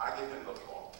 I give him the floor.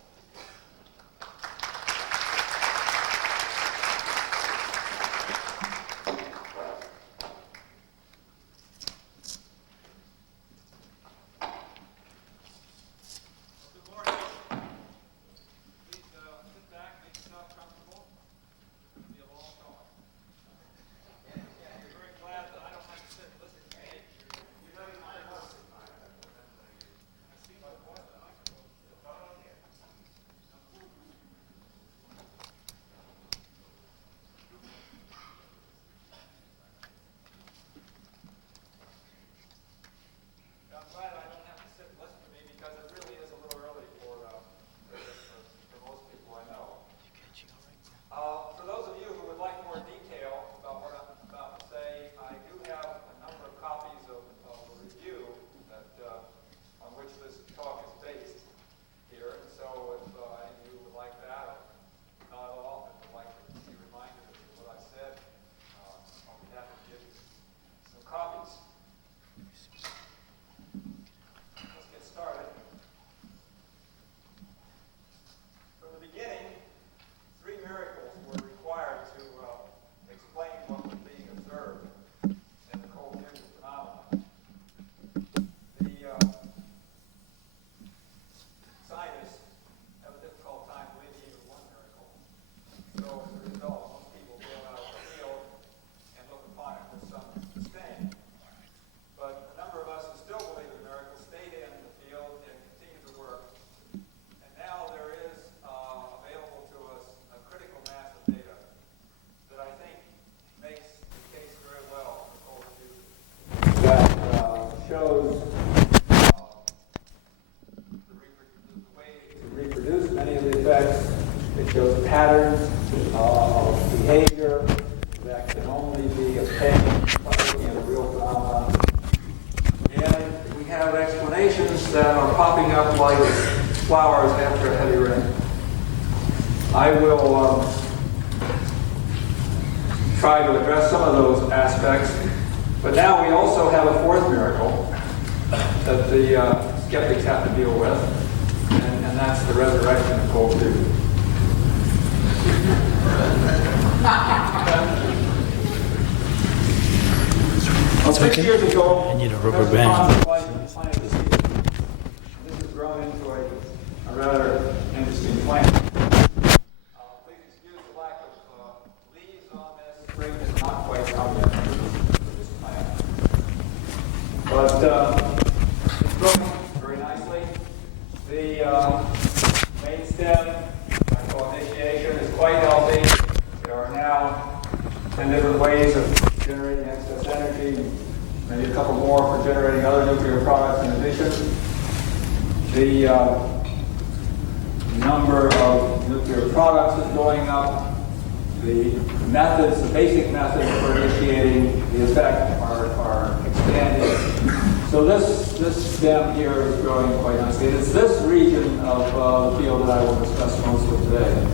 It shows patterns of behavior that can only be obtained by looking at a real phenomenon. And we have explanations that are popping up like flowers after a heavy rain. I will try to address some of those aspects, but now we also have a fourth miracle that the skeptics have to deal with, and that's the resurrection of cold tube. Well, 6 years ago, I need a rubber band. This has grown into a rather interesting plant. Please excuse the lack of leaves on this. Spring has not quite come yet for this plant. But it's growing very nicely. The main stem, I call initiation, is quite healthy. There are now 10 different ways of generating excess energy, maybe a couple more for generating other nuclear products in addition. The number of nuclear products is going up. The methods, the basic methods for initiating the effect are expanding. So this stem here is growing quite nicely. And it's this region of the field that I will discuss mostly today.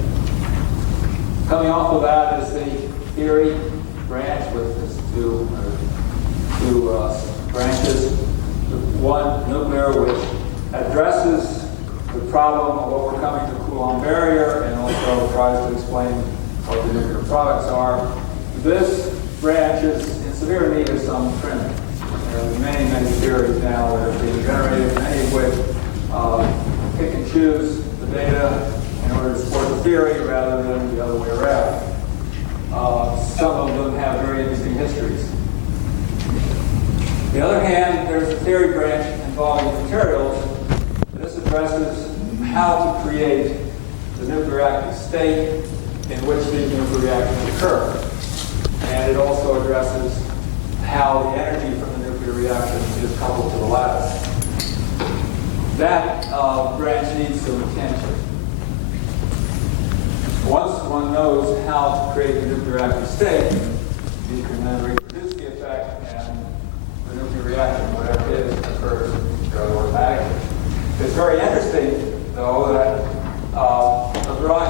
Coming off of that is the theory branch with its two branches. One, nuclear, which addresses the problem of overcoming the Coulomb barrier and also tries to explain what the nuclear products are. This branch is in severe need of some trimming. There are many, many theories now that are being generated, many of which pick and choose the data in order to support the theory rather than the other way around. Some of them have very interesting histories. On the other hand, there's a theory branch involving materials. This addresses how to create the nuclear reactive state in which these nuclear reactions occur. And it also addresses how the energy from the nuclear reaction is coupled to the lattice. That branch needs some attention. Once one knows how to create the nuclear reactive state, you can then reproduce the effect and the nuclear reaction, whatever it is, occurs fairly automatically. It's very interesting, though, that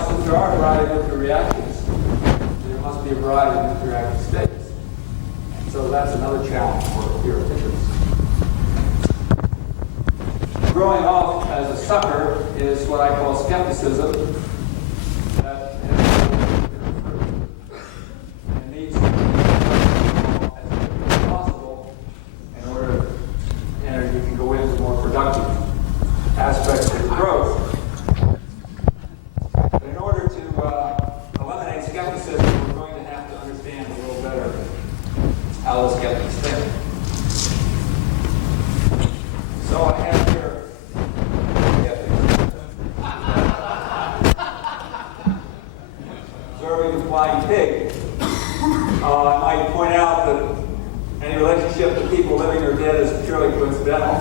since there are a variety of nuclear reactions, there must be a variety of nuclear reactive states. And so that's another challenge for theoreticians. Growing off as a sucker is is what I call skepticism that has been and needs to be as quickly as possible in order energy can go into more productive aspects of the growth. But in order to eliminate skepticism, we're going to have to understand a little better how the skeptics think. So I have here observing the flying pig. I might point out that any relationship to people living or dead is purely coincidental.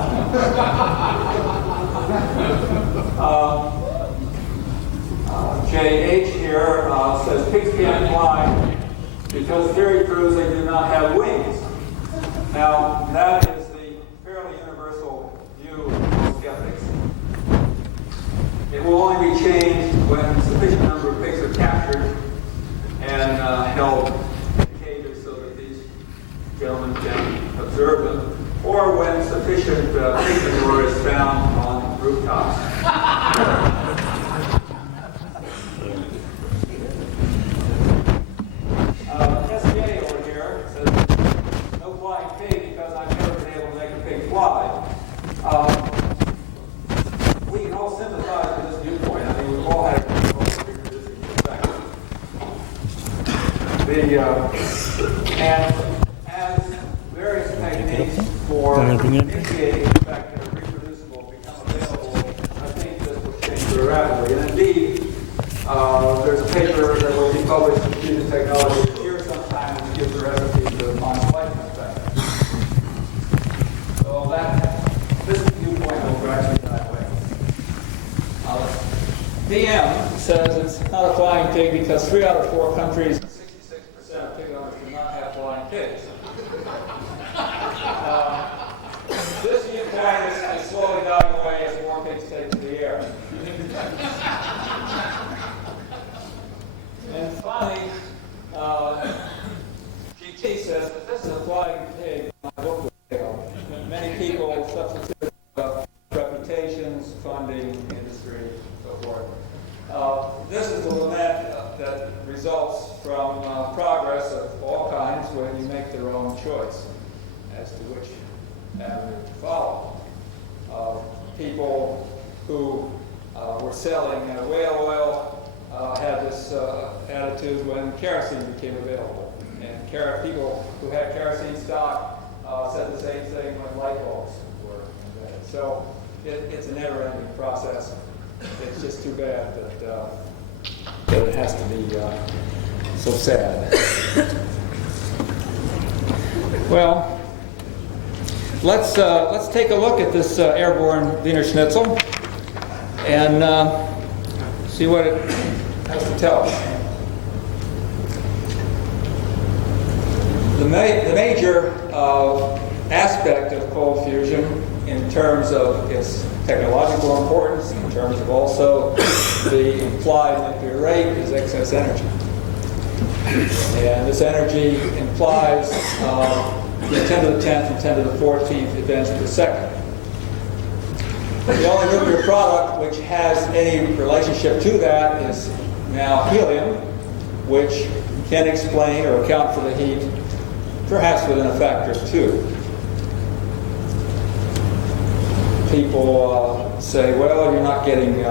JH here says pigs can't fly because theory proves they do not have wings. Now, that is the fairly universal view of most skeptics. It will only be changed when a sufficient number of pigs are captured and held in cages so that these gentlemen can observe them, or when sufficient pig manure is found on rooftops. SBA over here says no flying pig because I've never been able to make a pig fly. We can all sympathize with this viewpoint. I mean, we've all had reproducing perspective. And as various techniques for initiating the fact that reproducible become available, I think this will change very rapidly. And indeed, there's a paper that will be published in Fusion Technology this year sometime which gives a recipe to the Mallove effect. So this viewpoint will gradually die away. DM says it's not a flying pig because 3 out of 4 countries, 66% of pig owners do not have flying pigs. This viewpoint is slowly dying away as more pigs take to the air. And finally, GT says that this is a flying pig. My book will fail. Many people substitute reputations, funding, industry, so forth. This is the lament that results from progress of all kinds when you make their own choice as to which avenue to follow. People who were selling whale oil had this attitude when kerosene became available. And people who had kerosene stock said the same thing when light bulbs were invented. So it's a never-ending process. It's just too bad that it has to be so sad. Well, let's take a look at this airborne Wiener Schnitzel and see what it has to tell us. The major aspect of cold fusion in terms of its technological importance, in terms of also the implied nuclear rate, is excess energy. And this energy implies 10 to the 10th and 10 to the 14th events per second. The only nuclear product which has any relationship to that is now helium, which can explain or account for the heat perhaps within a factor of 2. People say, well, you're not getting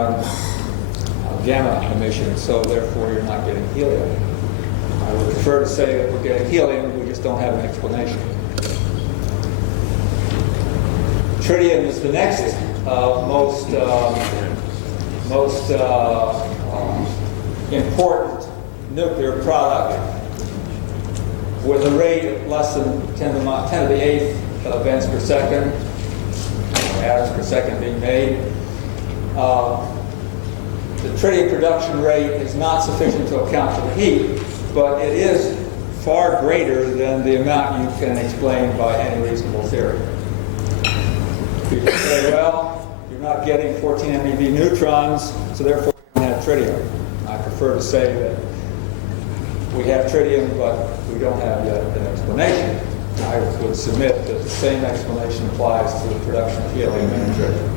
gamma emissions, so therefore you're not getting helium. I would prefer to say that we're getting helium, we just don't have an explanation. Tritium is the next most important nuclear product, with a rate of less than 10 to the 8th events per second, atoms per second being made. The tritium production rate is not sufficient to account for the heat, but it is far greater than the amount you can explain by any reasonable theory. People say, well, you're not getting 14 MeV neutrons, so therefore you don't have tritium. I prefer to say that we have tritium, but we don't have yet an explanation. I would submit that the same explanation applies to the production of helium and tritium.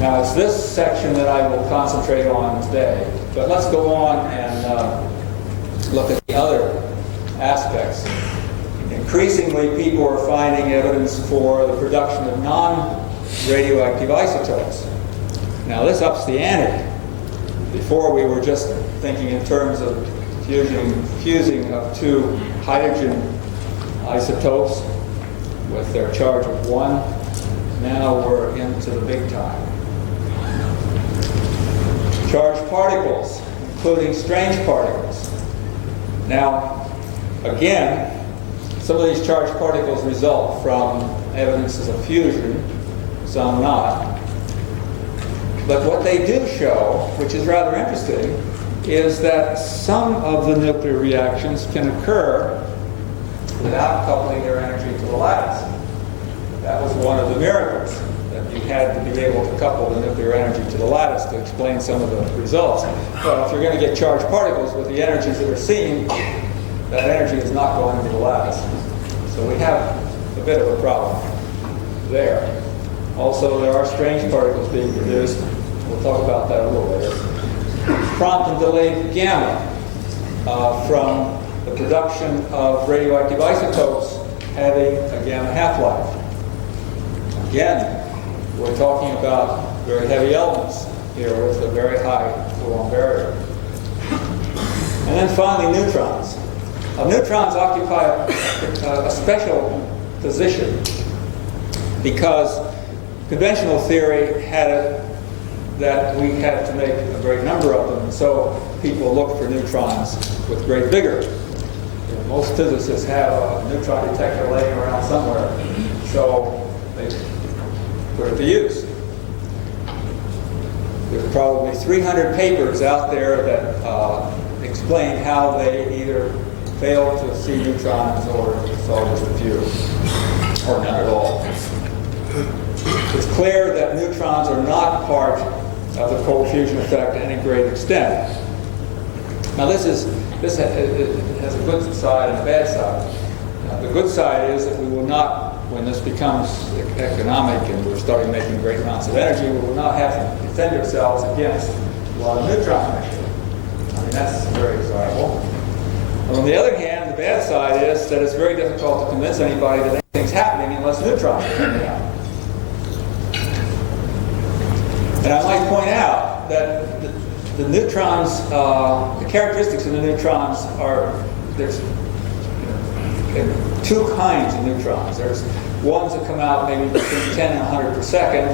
Now, it's this section that I will concentrate on today, but let's go on and look at the other aspects. Increasingly, people are finding evidence for the production of non-radioactive isotopes. Now, this ups the ante. Before, we were just thinking in terms of fusing of two hydrogen isotopes with their charge of 1. Now we're into the big time. Charged particles, including strange particles. Now, again, some of these charged particles result from evidences of fusion, some not. But what they do show, which is rather interesting, is that some of the nuclear reactions can occur without coupling their energy to the lattice. That was one of the miracles, that you had to be able to couple the nuclear energy to the lattice to explain some of the results. But if you're going to get charged particles with the energies that are seen, that energy is not going to the lattice. So we have a bit of a problem there. Also, there are strange particles being produced. We'll talk about that a little later. Prompt and delayed gamma from the production of radioactive isotopes having a gamma half-life. Again, we're talking about very heavy elements here with a very high Coulomb barrier. And then finally, neutrons. Neutrons occupy a special position because conventional theory had it that we had to make a great number of them, and so people looked for neutrons with great vigor. You know, most physicists have a neutron detector laying around somewhere, so they put it to use. There's probably 300 papers out there that explain how they either failed to see neutrons or saw just a few, or none at all. It's clear that neutrons are not part of the cold fusion effect to any great extent. Now, this has a good side and a bad side. The good side is that we will not, when this becomes economic and we're starting making great amounts of energy, we will not have to defend ourselves against a lot of neutron emission. I mean, that's very desirable. But on the other hand, the bad side is that it's very difficult to convince anybody that anything's happening unless neutrons are coming out. And I might point out that the neutrons, the characteristics of the neutrons are, there's two kinds of neutrons. There's ones that come out maybe between 10 and 100 per second,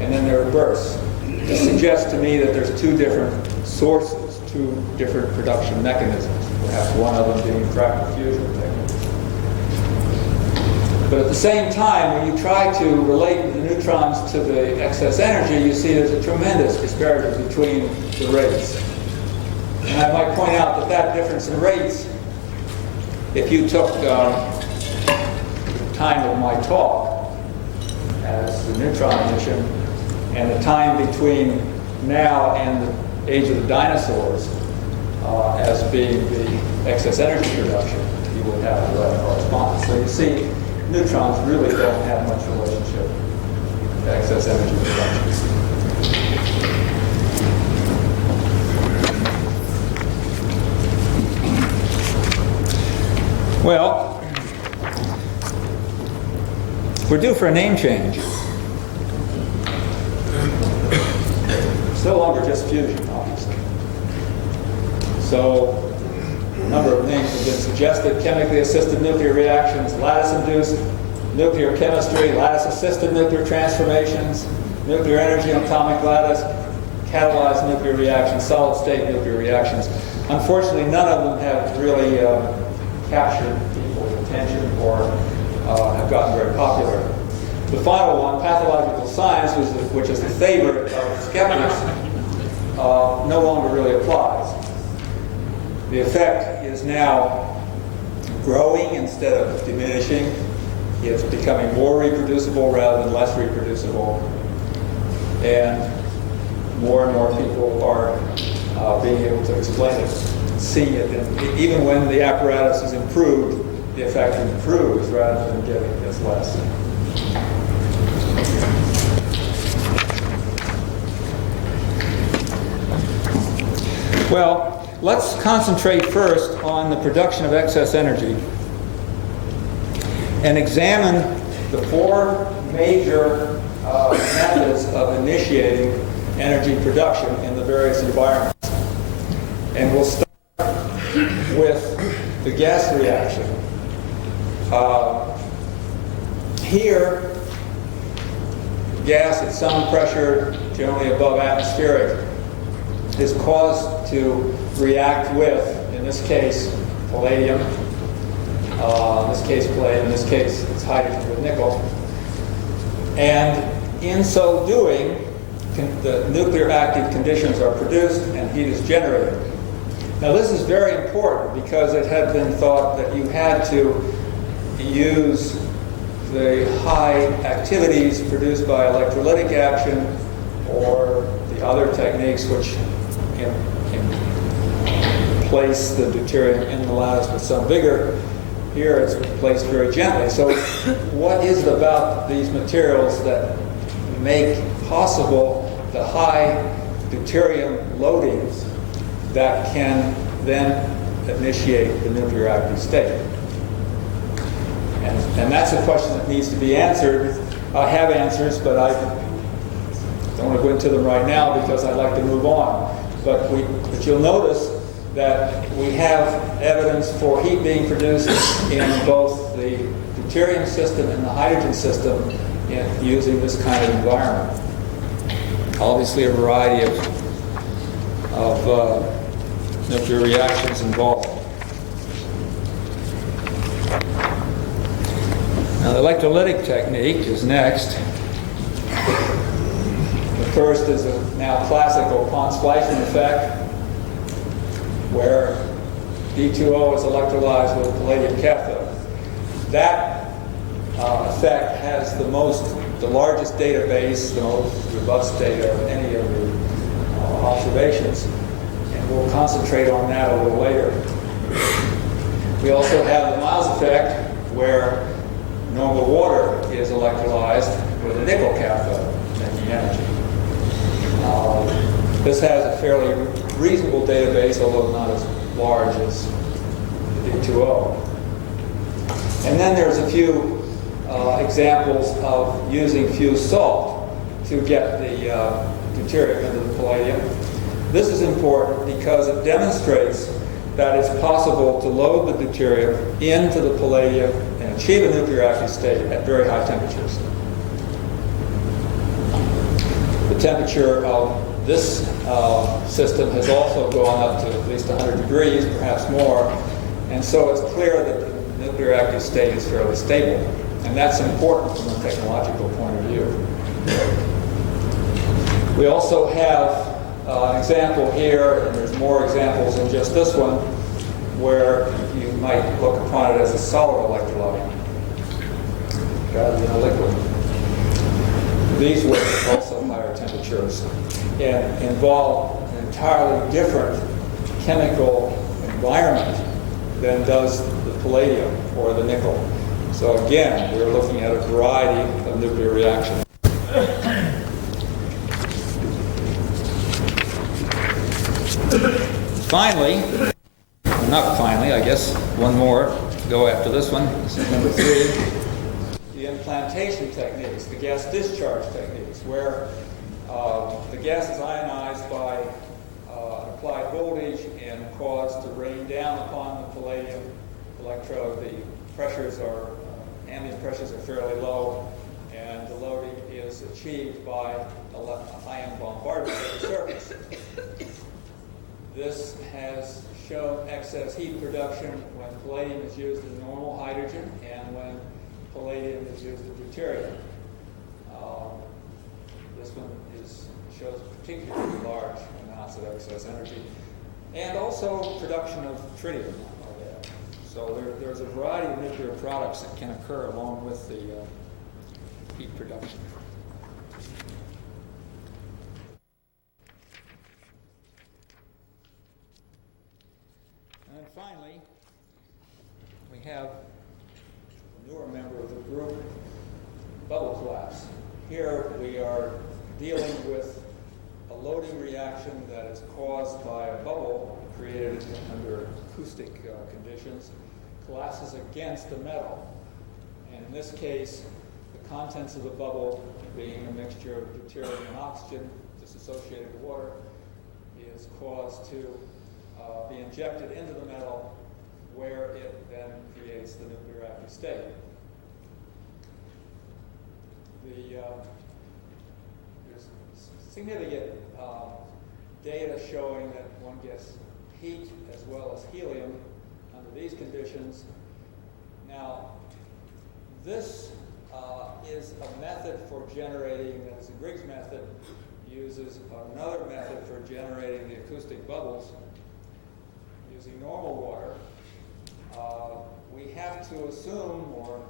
and then there are bursts. This suggests to me that there's two different sources, two different production mechanisms, perhaps one of them being fractal fusion techniques. But at the same time, when you try to relate the neutrons to the excess energy, you see there's a tremendous disparity between the rates. And I might point out that that difference in rates, if you took the time of my talk as the neutron emission and the time between now and the age of the dinosaurs as being the excess energy production, you would have a correspondence. So you see, neutrons really don't have much relationship to excess energy production. Well, we're due for a name change. It's no longer just fusion, obviously. So, a number of names have been suggested: chemically assisted nuclear reactions, lattice-induced nuclear chemistry, lattice-assisted nuclear transformations, nuclear energy on atomic lattice, catalyzed nuclear reactions, solid-state nuclear reactions. Unfortunately, none of them have really captured people's attention or have gotten very popular. The final one, pathological science, which is the favorite of skeptics, no longer really applies. The effect is now growing instead of diminishing. It's becoming more reproducible rather than less reproducible. And more people are being able to explain it, see it. And even when the apparatus is improved, the effect improves rather than getting this less. Well, let's concentrate first on the production of excess energy and examine the four major methods of initiating energy production in the various environments. And we'll start with the gas reaction. Here, gas at some pressure, generally above atmospheric, is caused to react with, in this case, palladium, in this case palladium, in this case it's hydrogen with nickel. And in so doing, the nuclear active conditions are produced and heat is generated. Now this is very important because it had been thought that you had to use the high activities produced by electrolytic action or the other techniques which place the deuterium in the lattice with some vigor. Here it's placed very gently. So what is it about these materials that make possible the high deuterium loadings that can then initiate the nuclear active state? And that's a question that needs to be answered. I have answers, but I don't want to go into them right now because I'd like to move on. But you'll notice that we have evidence for heat being produced in both the deuterium system and the hydrogen system using this kind of environment. Obviously a variety of nuclear reactions involved. Now the electrolytic technique is next. The first is a now classical Pons-Fleischmann effect, where D2O is electrolyzed with palladium cathode. That effect has the largest database, the most robust data of any of the observations, and we'll concentrate on that a little later. We also have the Miles effect, where normal water is electrolyzed with a nickel cathode, making energy. This has a fairly reasonable database, although not as large as the D2O. And then there's a few examples of using fused salt to get the deuterium into the palladium. This is important because it demonstrates that it's possible to load the deuterium into the palladium and achieve a nuclear active state at very high temperatures. The temperature of this system has also gone up to at least 100 degrees, perhaps more, and so it's clear that the nuclear active state is fairly stable, and that's important from a technological point of view. We also have an example here, and there's more examples than just this one, where you might look upon it as a solid electrolyte rather than a liquid. These work at also higher temperatures and involve an entirely different chemical environment than does the palladium or the nickel. So again, we're looking at a variety of nuclear reactions. Finally, not finally, I guess one more to go after this one. This is number 3. The implantation techniques, the gas discharge techniques, where the gas is ionized by an applied voltage and caused to rain down upon the palladium electrode. The pressures are, ambient pressures are fairly low, and the loading is achieved by ion bombardment of the surface. This has shown excess heat production when palladium is used as normal hydrogen and when palladium is used as deuterium. This one shows particularly large amounts of excess energy, and also production of tritium. So there's a variety of nuclear products that can occur along with the heat production. And finally, we have a newer member of the group, bubble collapse. Here we are dealing with a loading reaction that is caused by a bubble created under acoustic conditions collapses against the metal. And in this case, the contents of the bubble, being a mixture of deuterium and oxygen, disassociated with water, is caused to be injected into the metal, where it then creates the nuclear active state. There's significant data showing that one gets heat as well as helium under these conditions. Now, this is a method for generating, that is the Griggs method, uses another method for generating the acoustic bubbles using normal water. We have to assume, or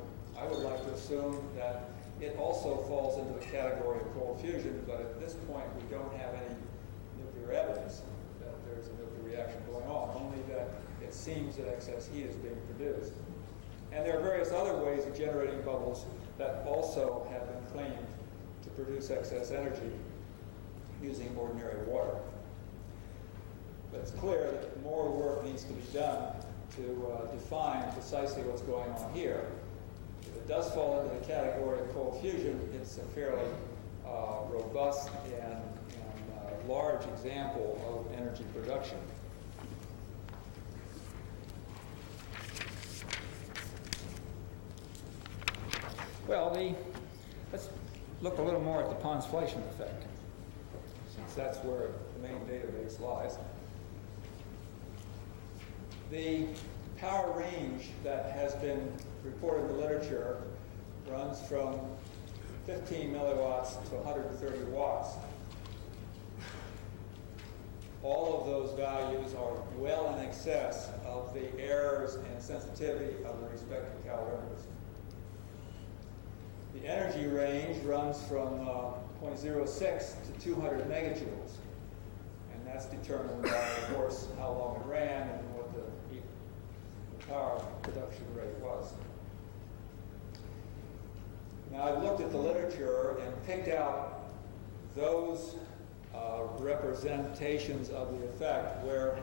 I would like to assume, that it also falls into the category of cold fusion, but at this point we don't have any nuclear evidence that there's a nuclear reaction going on, only that it seems that excess heat is being produced. And there are various other ways of generating bubbles that also have been claimed to produce excess energy using ordinary water. But it's clear that more work needs to be done to define precisely what's going on here. If it does fall into the category of cold fusion, it's a fairly robust and large example of energy production. Well, let's look a little more at the Pons-Fleischmann effect, since that's where the main database lies. The power range that has been reported in the literature runs from 15 milliwatts to 130 watts. All of those values are well in excess of the errors and sensitivity of the respective calorimeters. The energy range runs from 0.06 to 200 megajoules, and that's determined by, of course, how long it ran and what the power production rate was. Now, I've looked at the literature and picked out those representations of the effect where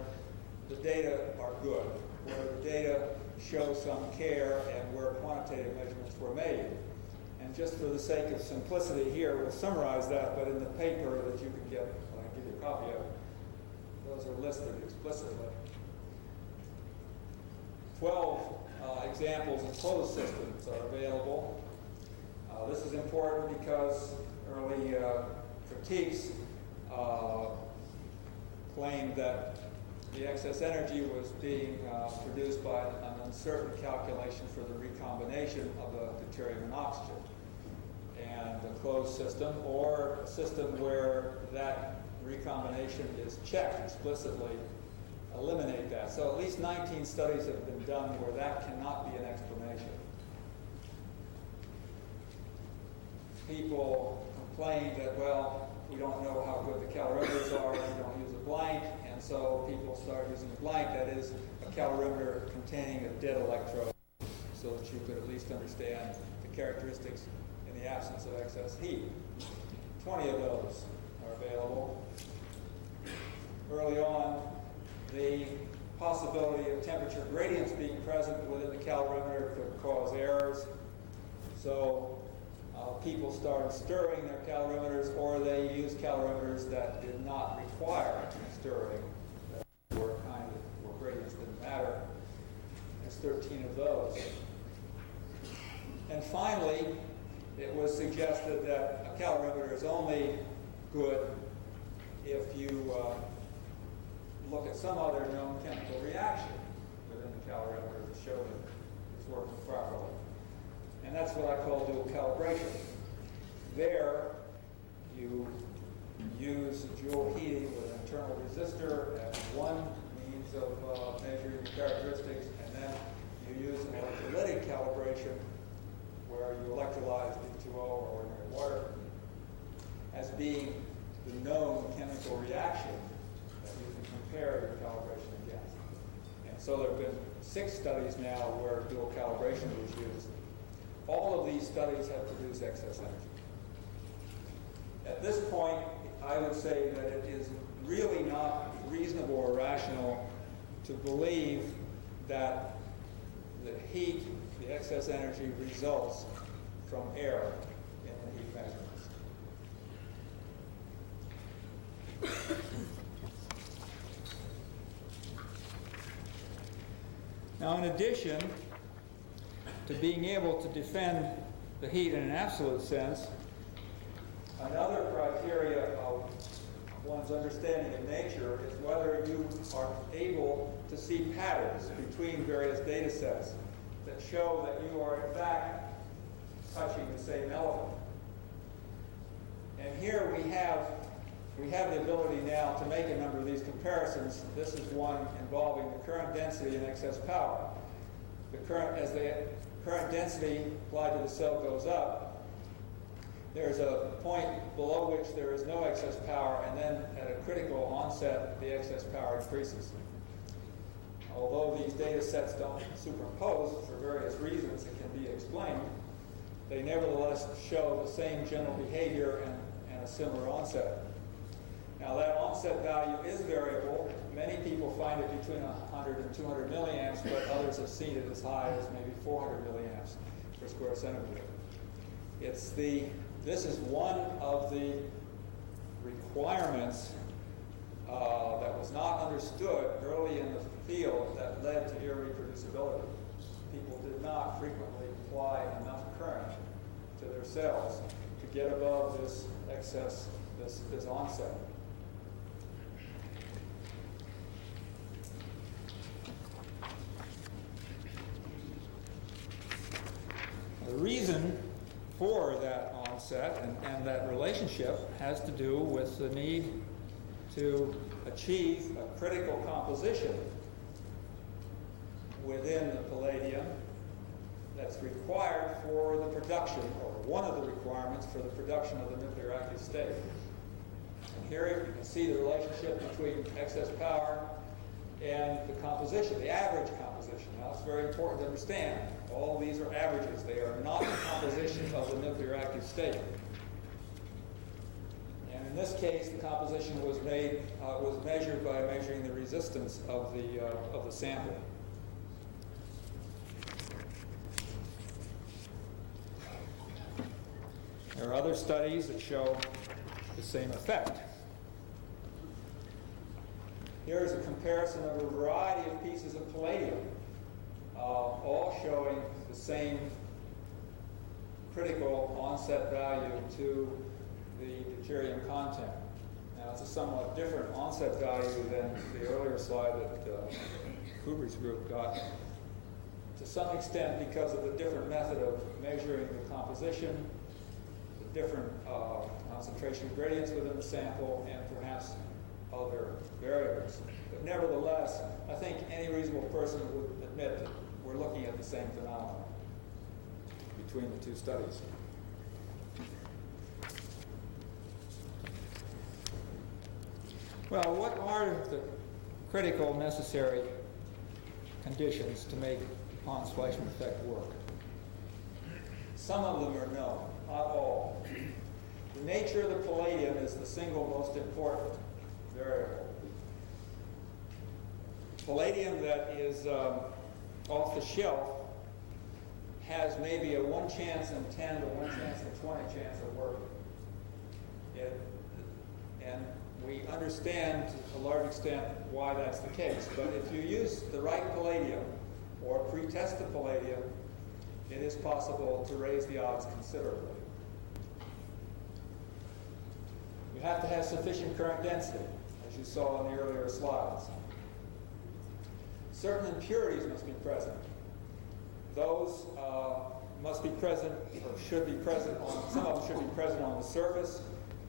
the data are good, where the data show some care, and where quantitative measurements were made. And just for the sake of simplicity here, we'll summarize that, but in the paper that you can get, I can give you a copy of, those are listed explicitly. 12 examples of closed systems are available. This is important because early critiques claimed that the excess energy was being produced by an uncertain calculation for the recombination of the deuterium and oxygen. And a closed system, or a system where that recombination is checked explicitly, eliminate that. So at least 19 studies have been done where that cannot be an explanation. People complain that, well, we don't know how good the calorimeters are, we don't use a blank, and so people start using a blank, that is a calorimeter containing a dead electrode, so that you could at least understand the characteristics in the absence of excess heat. 20 of those are available. Early on, the possibility of temperature gradients being present within the calorimeter could cause errors. So people started stirring their calorimeters, or they used calorimeters that did not require stirring, that were where gradients didn't matter. There's 13 of those. And finally, it was suggested that a calorimeter is only good if you look at some other known chemical reaction within the calorimeter to show that it's working properly. And that's what I call dual calibration. There, you use joule heating with an internal resistor as one means of measuring the characteristics, and then you use an electrolytic calibration where you electrolyze B2O or ordinary water as being the known chemical reaction that you can compare your calibration against. And so there have been 6 studies now where dual calibration was used. All of these studies have produced excess energy. At this point, I I would say that it is really not reasonable or rational to believe that the heat, the excess energy, results from air in the heat measurements. Now, in addition to being able to defend the heat in an absolute sense, another criteria of one's understanding of nature is whether you are able to see patterns between various data sets that show that you are in fact touching the same element. And here we have the ability now to make a number of these comparisons. This is one involving the current density and excess power. As the current density applied to the cell goes up, there's a point below which there is no excess power, and then at a critical onset, the excess power increases. Although these data sets don't superimpose for various reasons that can be explained, they nevertheless show the same general behavior and a similar onset. Now, that onset value is variable. Many people find it between 100 and 200 milliamps, but others have seen it as high as maybe 400 milliamps per square centimeter. This is one of the requirements that was not understood early in the field that led to irreproducibility. People did not frequently apply enough current to their cells to get above this excess, this onset. The reason for that onset and that relationship has to do with the need to achieve a critical composition within the palladium that's required for the production, or one of the requirements for the production of the nuclear active state. And here you can see the relationship between excess power and the composition, the average composition. Now, it's very important to understand, all of these are averages. They are not the composition of the nuclear active state. And in this case, the composition was measured by measuring the resistance of the sample. There are other studies that show the same effect. Here is a comparison of a variety of pieces of palladium, all showing the same critical onset value to the deuterium content. Now, it's a somewhat different onset value than the earlier slide that Kubri's group got, to some extent because of the different method of measuring the composition, the different concentration gradients within the sample, and perhaps other variables. But nevertheless, I think any reasonable person would admit that we're looking at the same phenomenon between the two studies. Well, what are the critical necessary conditions to make the Pons-Fleischmann effect work? Some of them are known, not all. The nature of the palladium is the single most important variable. Palladium that is off the shelf has maybe a 1 chance in 10 to 1 chance in 20 chance of working. And we understand to a large extent why that's the case. But if you use the right palladium or pre-test the palladium, it is possible to raise the odds considerably. You have to have sufficient current density, as you saw in the earlier slides. Certain impurities must be present. Those must be present, or should be present on, some of them should be present on the surface,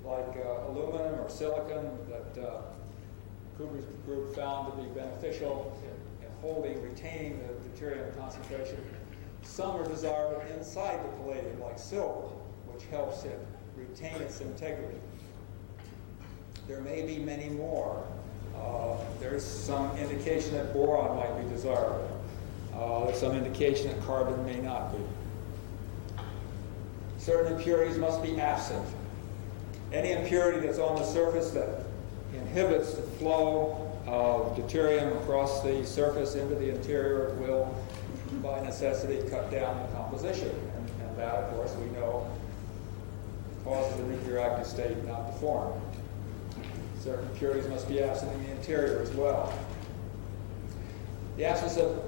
like aluminum or silicon that Kubri's group found to be beneficial in retaining the deuterium concentration. Some are desirable inside the palladium, like silver, which helps it retain its integrity. There may be many more. There's some indication that boron might be desirable. There's some indication that carbon may not be. Certain impurities must be absent. Any impurity that's on the surface that inhibits the flow of deuterium across the surface into the interior will, by necessity, cut down the composition. And that, of course, we know causes the nuclear active state not to form. Certain impurities must be absent in the interior as well. The absence of,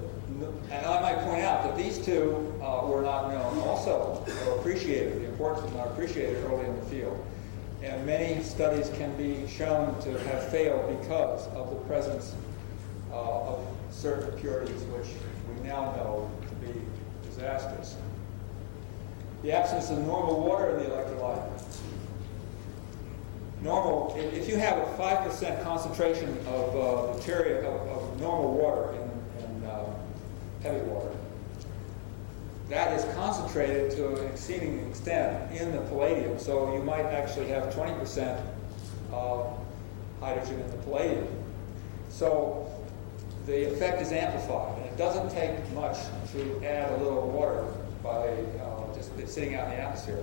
and I might point out that these two were not known also, or appreciated, the importance was not appreciated early in the field. And many studies can be shown to have failed because of the presence of certain impurities which we now know to be disastrous. The absence of normal water in the electrolyte. Normal, if you have a 5% concentration of deuterium, of normal water in heavy water, that is concentrated to an exceeding extent in the palladium, so you might actually have 20% hydrogen in the palladium. So the effect is amplified, and it doesn't take much to add a little water by just sitting out in the atmosphere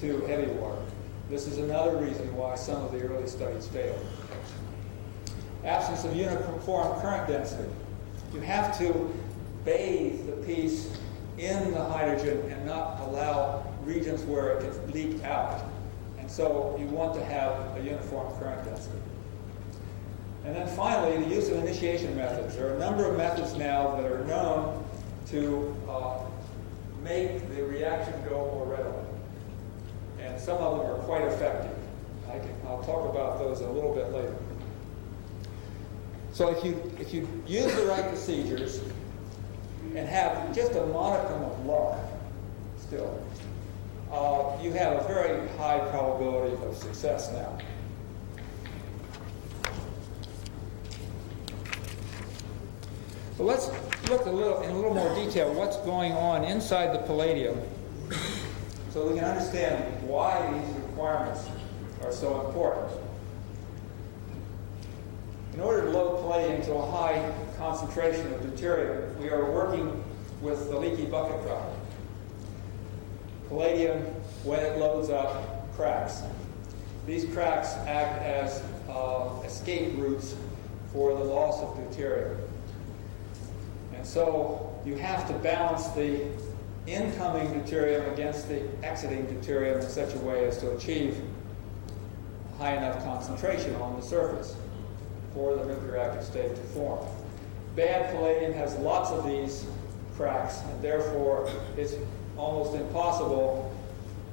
to heavy water. This is another reason why some of the early studies failed. Absence of uniform current density. You have to bathe the piece in the hydrogen and not allow regions where it can leak out. And so you want to have a uniform current density. And then finally, the use of initiation methods. There are a number of methods now that are known to make the reaction go more readily. And some of them are quite effective. I'll talk about those a little bit later. So if you use the right procedures and have just a modicum of luck still, you have a very high probability of success now. So let's look in a little more detail what's going on inside the palladium so we can understand why these requirements are so important. In order to load palladium to a high concentration of deuterium, we are working with the leaky bucket problem. Palladium, when it loads up, cracks. These cracks act as escape routes for the loss of deuterium. And so you have to balance the incoming deuterium against the exiting deuterium in such a way as to achieve a high enough concentration on the surface for the nuclear active state to form. Bad palladium has lots of these cracks, and therefore it's almost impossible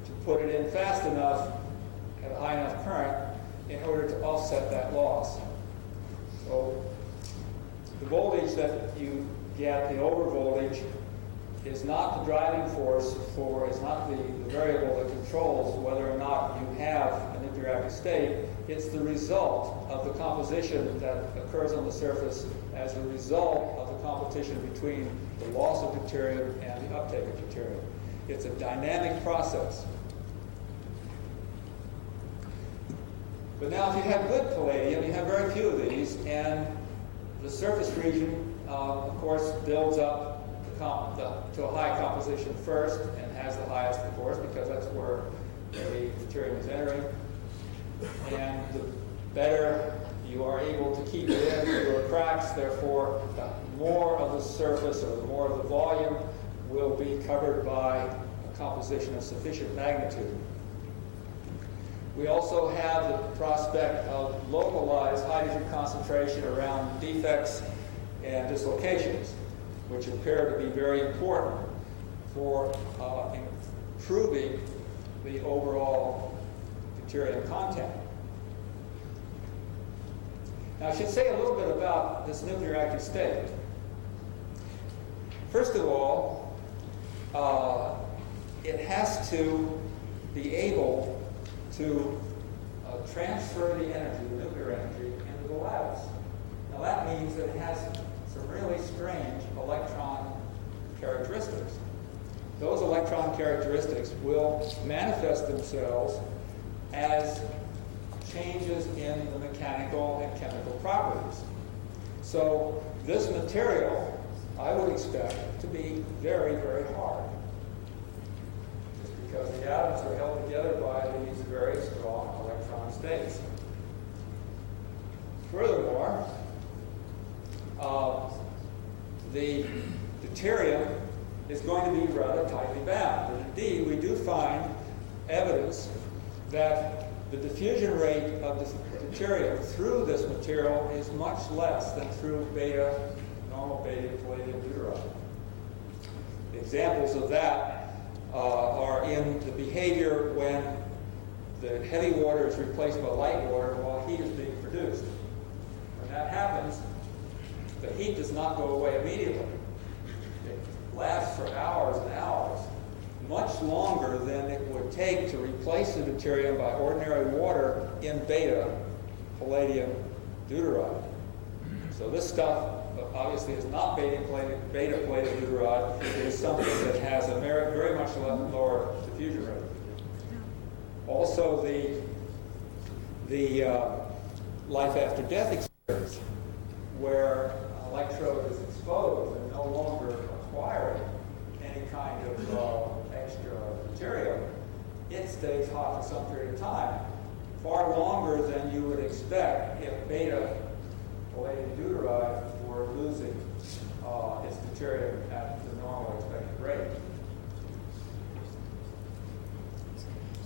to put it in fast enough at a high enough current in order to offset that loss. So the voltage that you get, the overvoltage, is not the driving force for, is not the variable that controls whether or not you have a nuclear active state. It's the result of the composition that occurs on the surface as a result of the competition between the loss of deuterium and the uptake of deuterium. It's a dynamic process. But now if you have good palladium, you have very few of these, and the surface region, of course, builds up to a high composition first, and has the highest, of course, because that's where the deuterium is entering. And the better you are able to keep it in through your cracks, therefore, the more of the surface or the more of the volume will be covered by a composition of sufficient magnitude. We also have the prospect of localized hydrogen concentration around defects and dislocations, which appear to be very important for improving the overall deuterium content. Now, I should say a little bit about this nuclear active state. First of all, it has to be able to transfer the energy, the nuclear energy, into the lattice. Now, that means that it has some really strange electron characteristics. Those electron characteristics will manifest themselves as changes in the mechanical and chemical properties. So this material, I would expect to be very, very hard, just because the atoms are held together by these very strong electron States. Furthermore, the deuterium is going to be rather tightly bound. And indeed, we do find evidence that the diffusion rate of the deuterium through this material is much less than through normal beta palladium deuteride. The examples of that are in the behavior when the heavy water is replaced by light water while heat is being produced. When that happens, the heat does not go away immediately. It lasts for hours and hours, much longer than it would take to replace the deuterium by ordinary water in beta palladium deuteride. So this stuff obviously is not beta palladium deuteride. It is something that has a very much lower diffusion rate. Also, the life after death experience, where an electrode is exposed and no longer acquiring any kind of extra material, it stays hot for some period of time, far longer than you would expect if beta palladium deuteride were losing its deuterium at the normal expected rate.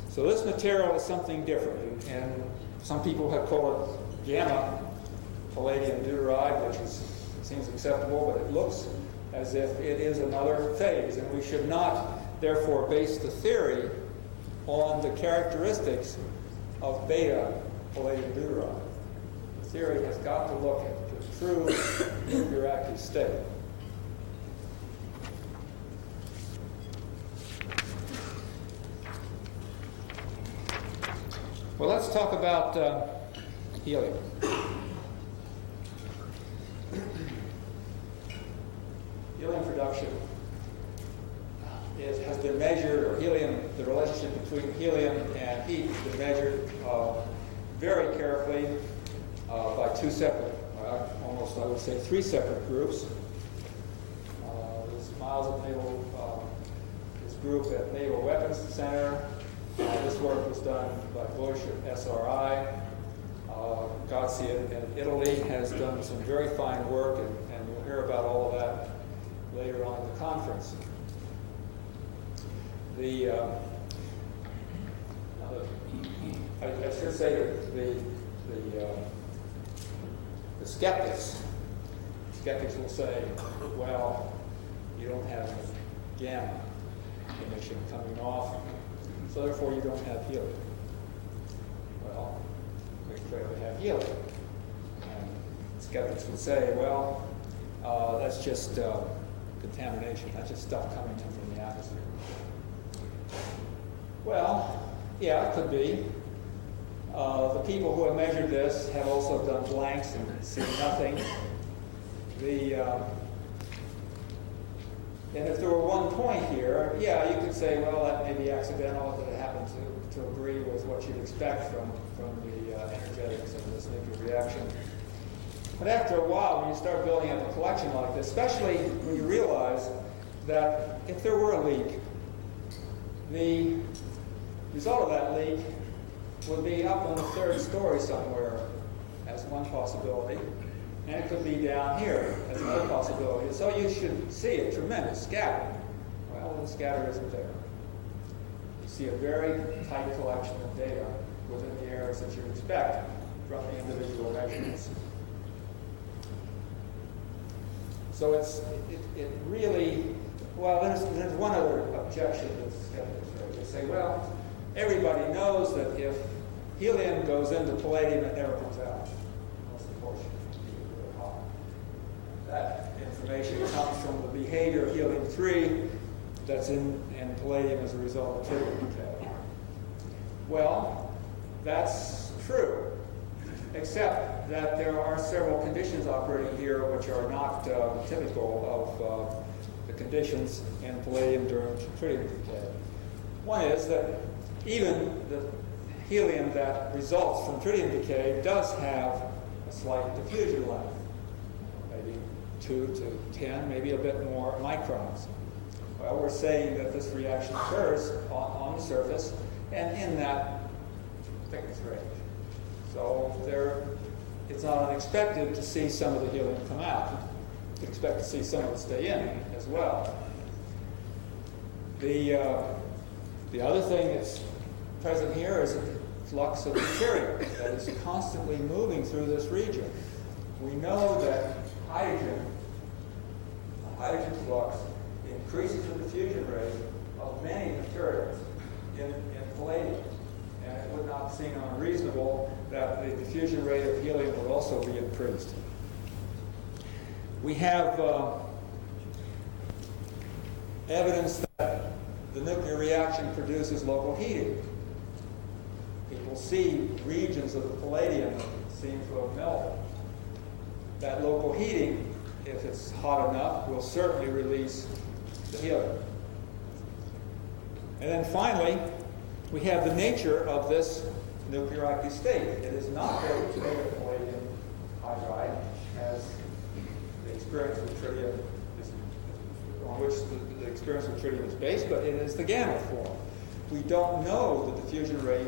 So this material is something different, and some people have called it gamma palladium deuteride, which seems acceptable, but it looks as if it is another phase, and we should not therefore base the theory on the characteristics of beta palladium deuteride. The theory has got to look at the true nuclear active state. Well, let's talk about helium. Helium production has been measured, or the relationship between helium and heat has been measured very carefully by two separate, almost I would say three separate groups. There's Miles at this group at Naval Weapons Center. This work was done by Bush at SRI. Gozzi in Italy has done some very fine work, and we'll hear about all of that later on in the conference. I should say that the skeptics will say, well, you don't have gamma emission coming off, so therefore you don't have helium. Well, we clearly have helium. And skeptics would say, well, that's just contamination. That's just stuff coming in from the atmosphere. Well, yeah, it could be. The people who have measured this have also done blanks and seen nothing. And if there were one point here, yeah, you could say, well, that may be accidental, that it happened to agree with what you'd expect from the energetics of this nuclear reaction. But after a while, when you start building up a collection like this, especially when you realize that if there were a leak, the result of that leak would be up on the third story somewhere as one possibility, and it could be down here as another possibility. So you should see a tremendous scatter. Well, the scatter isn't there. You see a very tight collection of data within the areas that you expect from the individual measurements. So it really, well, there's one other objection to skeptics. Right? They say, well, everybody knows that if helium goes into palladium, it never comes out. Unless the portion is really hot. That information comes from the behavior of helium-3 that's in palladium as a result of tritium decay. Well, that's true, except that there are several conditions operating here which are not typical of the conditions in palladium during tritium decay. One is that even the helium that results from tritium decay does have a slight diffusion length, maybe 2 to 10, maybe a bit more microns. Well, we're saying that this reaction occurs on the surface and in that thickness range. So it's not unexpected to see some of the helium come out. You expect to see some of it stay in as well. The other thing that's present here is a flux of material that is constantly moving through this region. We know that the hydrogen flux increases the diffusion rate of many materials in palladium. And it would not seem unreasonable that the diffusion rate of helium would also be increased. We have evidence that the nuclear reaction produces local heating. People see regions of the palladium that seem to have melted. That local heating, if it's hot enough, will certainly release the helium. And then finally, we have the nature of this nuclear state. It is not made of palladium hydride, as the experience with tritium is, on which the experience with tritium is based, but it is the gamma form. We don't know the diffusion rate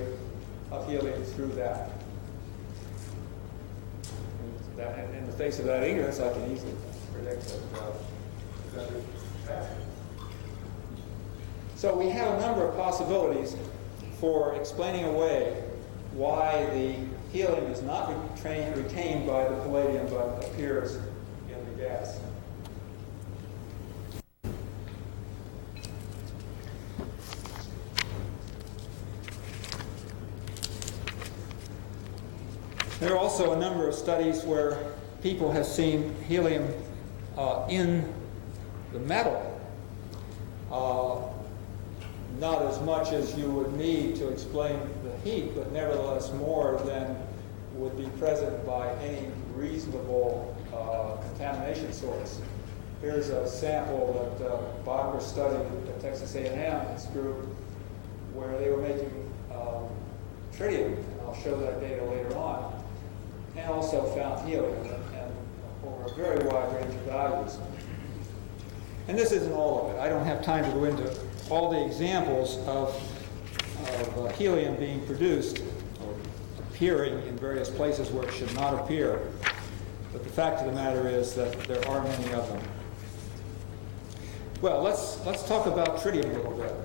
of helium through that. In the face of that ignorance, I can easily predict that. So we have a number of possibilities for explaining away why the helium is not retained by the palladium but appears in the gas. There are also a number of studies where people have seen helium in the metal. Not as much as you would need to explain the heat, but nevertheless more than would be present by any reasonable contamination source. Here's a sample that Bachmer studied at Texas A&M's group where they were making tritium, and I'll show that data later on, and also found helium and over a very wide range of values. And this isn't all of it. I don't have time to go into all the examples of helium being produced or appearing in various places where it should not appear. But the fact of the matter is that there are many of them. Well, let's talk about tritium a little bit.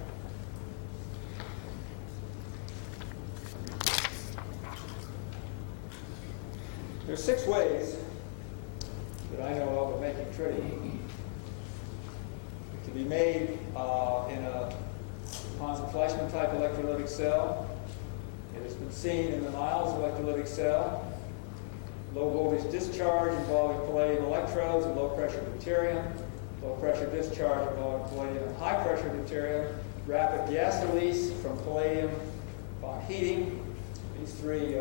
There are 6 ways that I know of making tritium. To be made in a Pons and Fleischmann type electrolytic cell. It has been seen in the Niles electrolytic cell. Low voltage discharge involving palladium electrodes and low pressure deuterium. Low pressure discharge involving palladium and high pressure deuterium. Rapid gas release from palladium upon heating. These 3,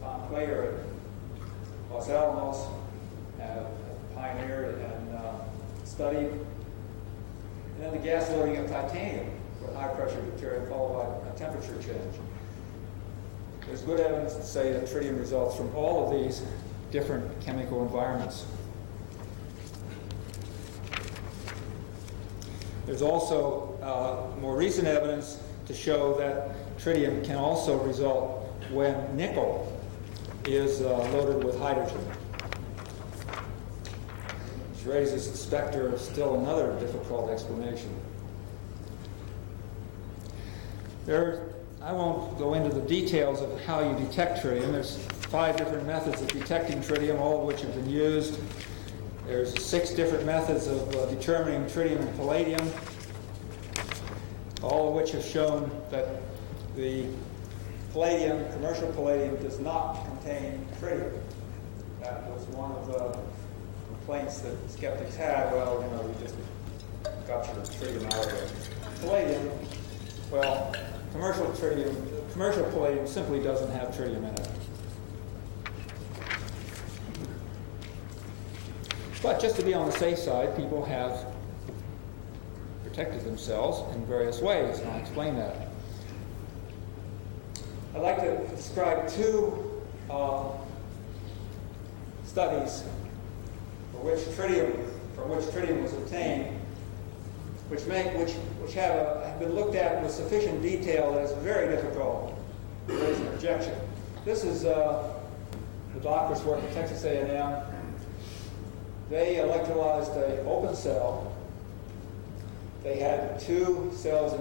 Tom Clater at Los Alamos have pioneered and studied. And then the gas loading of titanium with high pressure deuterium followed by a temperature change. There's good evidence to say that tritium results from all of these different chemical environments. There's also more recent evidence to show that tritium can also result when nickel is loaded with hydrogen. Which raises the specter of still another difficult explanation. I won't go into the details of how you detect tritium. There's 5 different methods of detecting tritium, all of which have been used. There's 6 different methods of determining tritium and palladium, all of which have shown that the palladium, commercial palladium, does not contain tritium. That was one of the complaints that skeptics had. Well, you just got your tritium out of the palladium. Well, commercial palladium simply doesn't have tritium in it. But just to be on the safe side, people have protected themselves in various ways, and I'll explain that. I'd like to describe 2 studies from which tritium was obtained, which have been looked at with sufficient detail that it's very difficult to raise an objection. This is the doctor's work at Texas A&M. They electrolyzed an open cell. They had two cells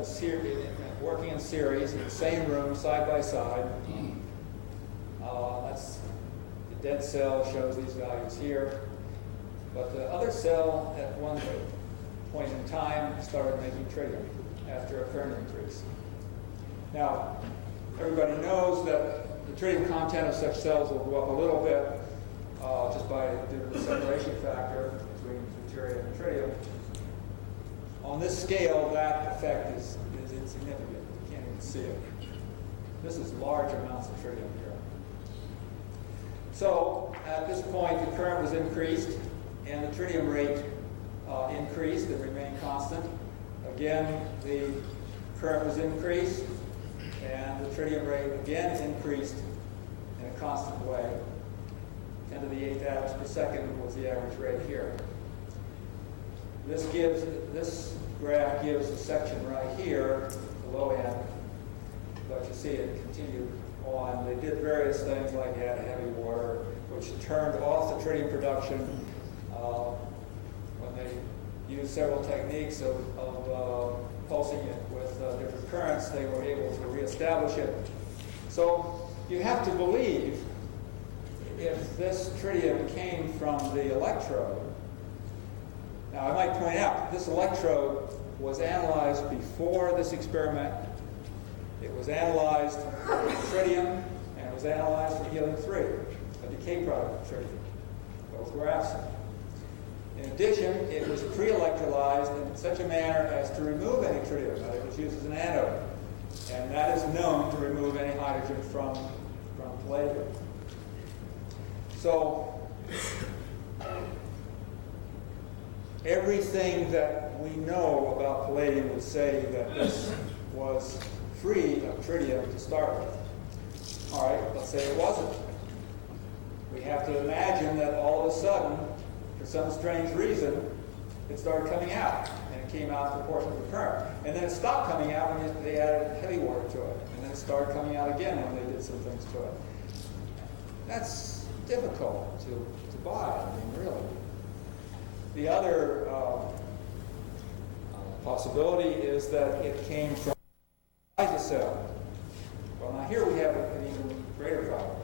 working in series in the same room, side by side. That's the dead cell, shows these values here. But the other cell, at one point in time, started making tritium after a current increase. Now, everybody knows that the tritium content of such cells will go up a little bit just due to the separation factor between deuterium and tritium. On this scale, that effect is insignificant. You can't even see it. This is large amounts of tritium here. So, at this point, the current was increased, and the tritium rate increased and remained constant. Again, the current was increased, and the tritium rate again increased in a constant way. 10 to the 8th atoms per second was the average rate here. This graph gives a section right here, the low end, but you see it continued on. They did various things like add heavy water, which turned off the tritium production. When they used several techniques of pulsing it with different currents, they were able to reestablish it. So you have to believe if this tritium came from the electrode. Now, I might point out, this electrode was analyzed before this experiment. It was analyzed for tritium, and it was analyzed for helium-3, a decay product of tritium. Both were absent. In addition, it was pre-electrolyzed in such a manner as to remove any tritium. It was used as an anode, and that is known to remove any hydrogen from palladium. So, everything that we know about palladium would say that this was free of tritium to start with. All right, let's say it wasn't. We have to imagine that all of a sudden, for some strange reason, it started coming out, and it came out in proportion to the current. And then it stopped coming out when they added heavy water to it, and then it started coming out again when they did some things to it. That's difficult to buy, I mean, really. The other possibility is that it came from the cell. Well, now here we have an even greater problem.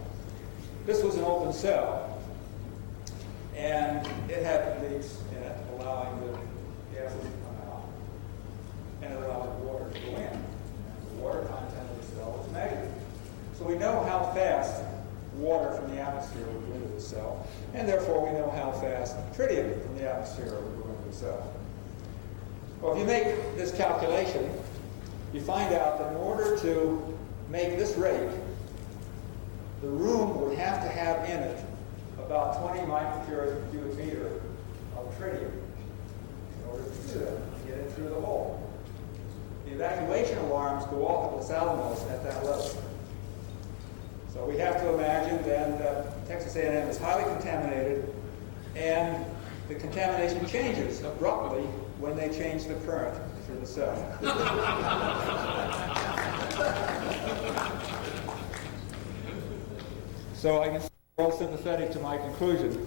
This was an open cell, and it had leaks in it, allowing the gases to come out, and it allowed water to go in. And the water content of the cell was negative. So we know how fast water from the atmosphere would go into the cell, and therefore we know how fast tritium from the atmosphere would go into the cell. Well, if you make this calculation, you find out that in order to make this rate, the room would have to have in it about 20 microcurries per cubic meter of tritium in order to do that, to get it through the hole. The evacuation alarms go off at Los Alamos at that level. So we have to imagine then that Texas A&M is highly contaminated, and the contamination changes abruptly when they change the current through the cell. So I can say we're all sympathetic to my conclusion.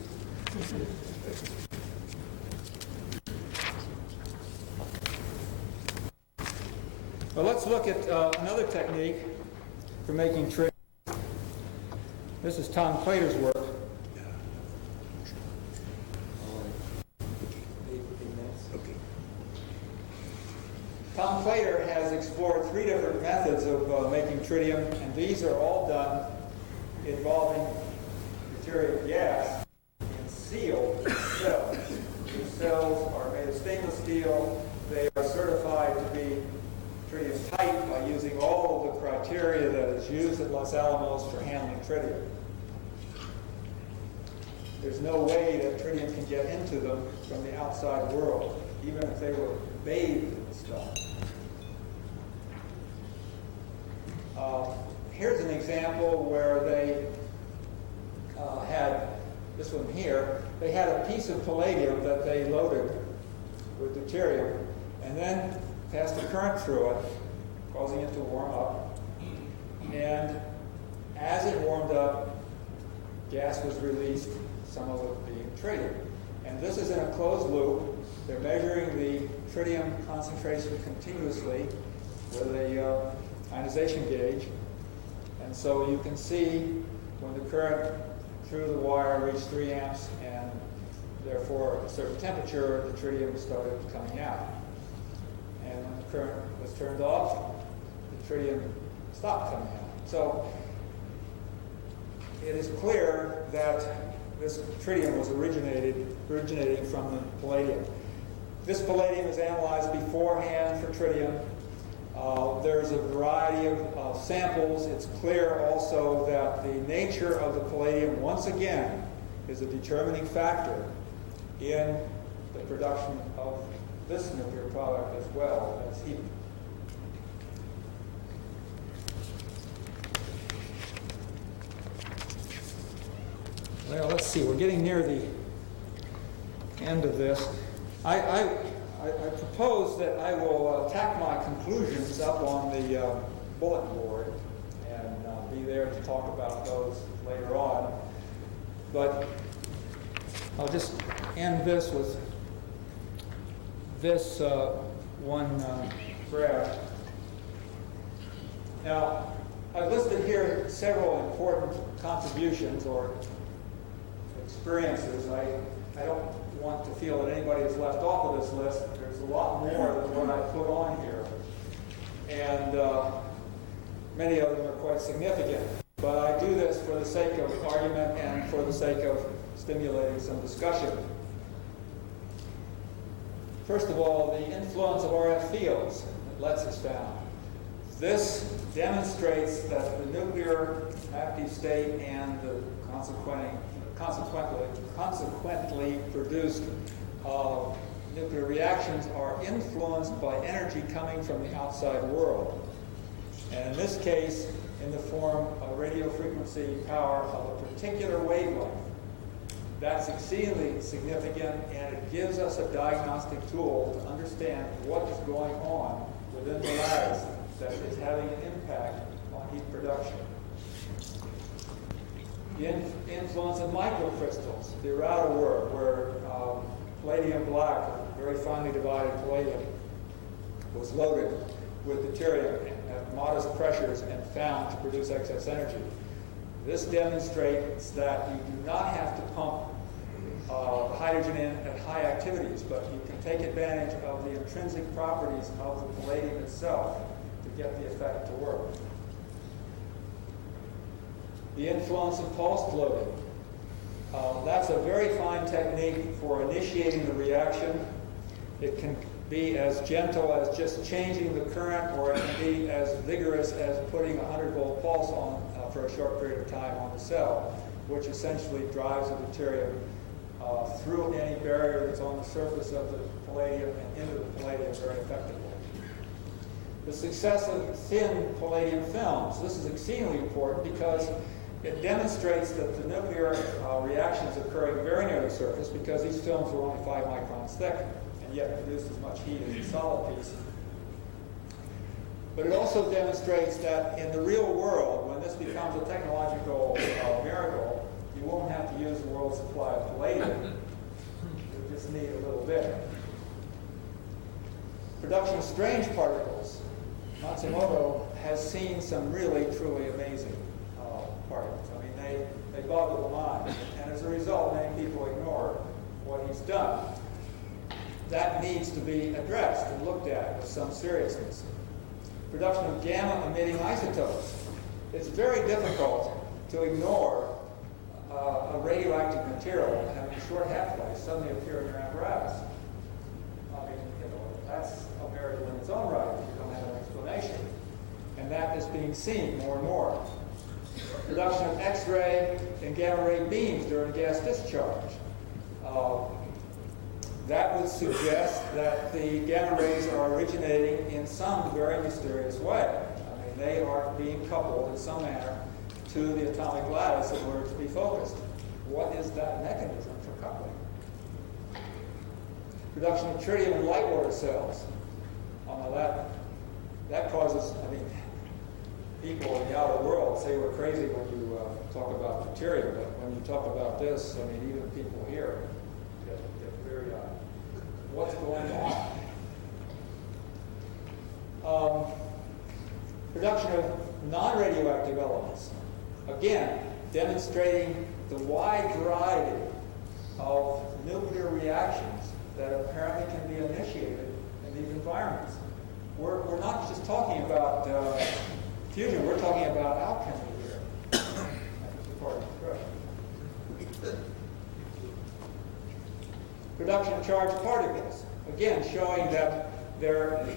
Well, let's look at another technique for making tritium. This is Tom Claytor's work. Okay. Tom Claytor has explored 3 different methods of making tritium, and these are all done involving deuterium gas in sealed cells. These cells are made of stainless steel. They are certified to be tritium tight by using all of the criteria that is used at Los Alamos for handling tritium. There's no way that tritium can get into them from the outside world, even if they were bathed in the stuff. Here's an example where they had, this one here, they had a piece of palladium that they loaded with deuterium and then passed a current through it, causing it to warm up. And as it warmed up, gas was released, some of it being tritium. And this is in a closed loop. They're measuring the tritium concentration continuously with a ionization gauge. And so you can see when the current through the wire reached 3 amps and therefore a certain temperature, the tritium started coming out. And when the current was turned off, the tritium stopped coming out. So it is clear that this tritium was originating from the palladium. This palladium is analyzed beforehand for tritium. There's a variety of samples. It's clear also that the nature of the palladium, once again, is a determining factor in the production of this nuclear product as well as heat. Well, let's see. We're getting near the end of this. I propose that I will tack my conclusions up on the bulletin board and be there to talk about those later on. But I'll just end this with this one graph. Now, I've listed here several important contributions or experiences. I don't want to feel that anybody is left off of this list. There's a lot more than what I put on here. And many of them are quite significant. But I do this for the sake of argument and for the sake of stimulating some discussion. First of all, the influence of RF fields that Letts has found. This demonstrates that the nuclear active state and the consequently produced nuclear reactions are influenced by energy coming from the outside world. And in this case, in the form of radio frequency power of a particular wavelength. That's exceedingly significant, and it gives us a diagnostic tool to understand what is going on within the lattice that is having an impact on heat production. The influence of microcrystals, the Errata work, where palladium black, very finely divided palladium, was loaded with deuterium at modest pressures and found to produce excess energy. This demonstrates that you do not have to pump hydrogen in at high activities, but you can take advantage of the intrinsic properties of the palladium itself to get the effect to work. The influence of pulsed loading. That's a very fine technique for initiating the reaction. It can be as gentle as just changing the current, or it can be as vigorous as putting a 100-volt pulse on for a short period of time on the cell, which essentially drives the deuterium through any barrier that's on the surface of the palladium and into the palladium very effectively. The success of thin palladium films. This is exceedingly important because it demonstrates that the nuclear reaction is occurring very near the surface, because these films were only 5 microns thick and yet produced as much heat as a solid piece. But it also demonstrates that in the real world, when this becomes a technological miracle, you won't have to use the world's supply of palladium. You just need a little bit. Production of strange particles. Matsumoto has seen some really, truly amazing particles. I mean, they boggle the mind. And as a result, many people ignore what he's done. That needs to be addressed and looked at with some seriousness. Production of gamma-emitting isotopes. It's very difficult to ignore a radioactive material having a short half-life suddenly appear in your apparatus. I mean, that's a miracle in its own right if you don't have an explanation. And that is being seen more and more. Production of X-ray and gamma-ray beams during gas discharge. That would suggest that the gamma rays are originating in some very mysterious way. I mean, they are being coupled in some manner to the atomic lattice in order to be focused. What is that mechanism for coupling? Production of tritium in light water cells. That causes, I mean, people in the outer world say we're crazy when you talk about material, but when you talk about this, I mean, even people here get very what's going on? Production of non-radioactive elements. Again, demonstrating the wide variety of nuclear reactions that apparently can be initiated in these environments. We're not just talking about fusion, we're talking about alchemy here. Production of charged particles. Again, showing that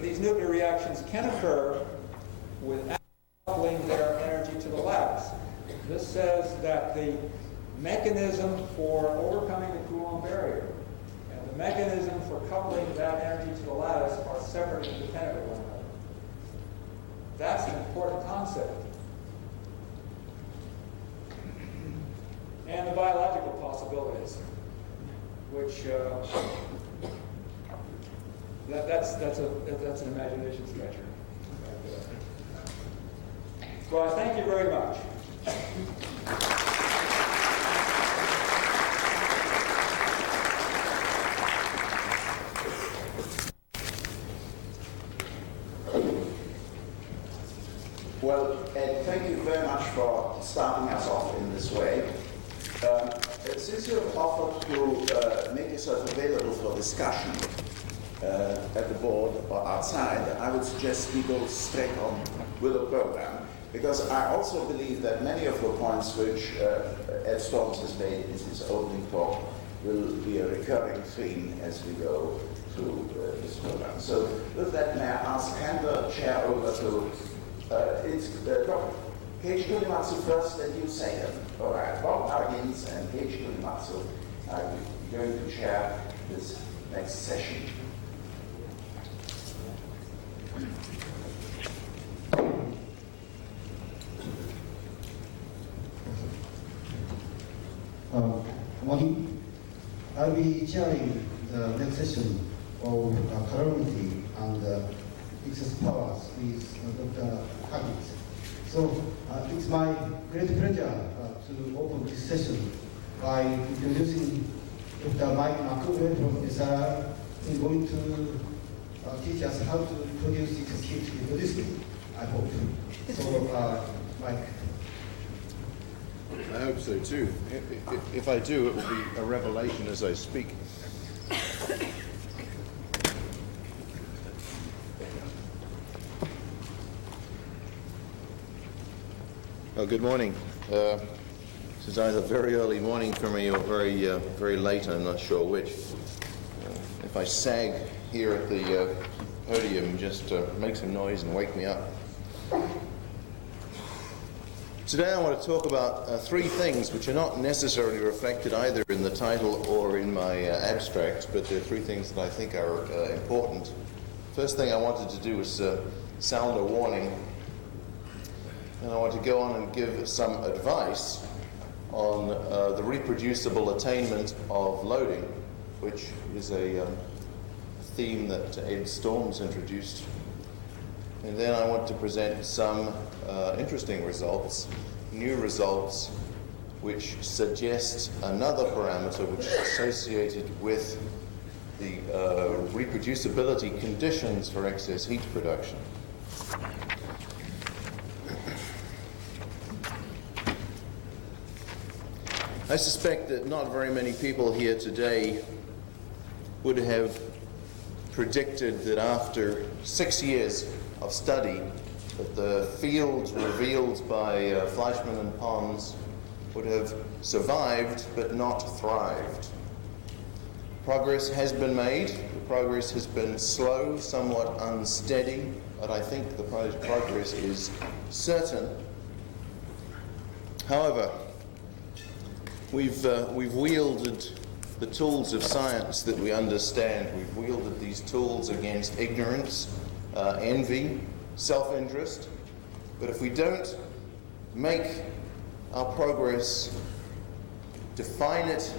these nuclear reactions can occur without coupling their energy to the lattice. This says that the mechanism for overcoming the Coulomb barrier and the mechanism for coupling that energy to the lattice are separate and independent of one another. That's an important concept. And the biological possibilities, which that's an imagination stretcher. So I thank you very much. Well, Ed, thank you very much for starting us off in this way. Since you have offered to make yourself available for discussion at the board or outside, I would suggest we go straight on with the program, because I also believe that many of the points which Ed Storms has made in his opening talk will be a recurring theme as we go through this program. So with that, may I ask, hand the chair over to Dr. Keiji Kunimatsu first, and you second. All right, Bob Huggins and Keiji Kunimatsu are going to chair this next session. Morning. I'll be chairing the next session of calorimetry and excess powers with Dr. Huggins. So it's my great pleasure to open this session by introducing Dr. Mike McCoy from SRI, who is going to teach us how to produce excess heat periodically, I hope. So, Mike. I hope so too. If I do, it will be a revelation as I speak. Well, good morning. This is either very early morning for me or very late, I'm not sure which. If I sag here at the podium, just make some noise and wake me up. Today I want to talk about three things which are not necessarily reflected either in the title or in my abstract, but they're three things that I think are important. First thing I wanted to do was sound a warning, and I want to go on and give some advice on the reproducible attainment of loading, which is a theme that Ed Storms introduced. And then I want to present some interesting results, new results, which suggest another parameter which is associated with the reproducibility conditions for excess heat production. I suspect that not very many people here today would have predicted that after 6 years of study that the fields revealed by Fleischmann and Pons would have survived but not thrived. Progress has been made. The progress has been slow, somewhat unsteady, but I think the progress is certain. However, we've wielded the tools of science that we understand. We've wielded these tools against ignorance, envy, self-interest. But if we don't make our progress, define it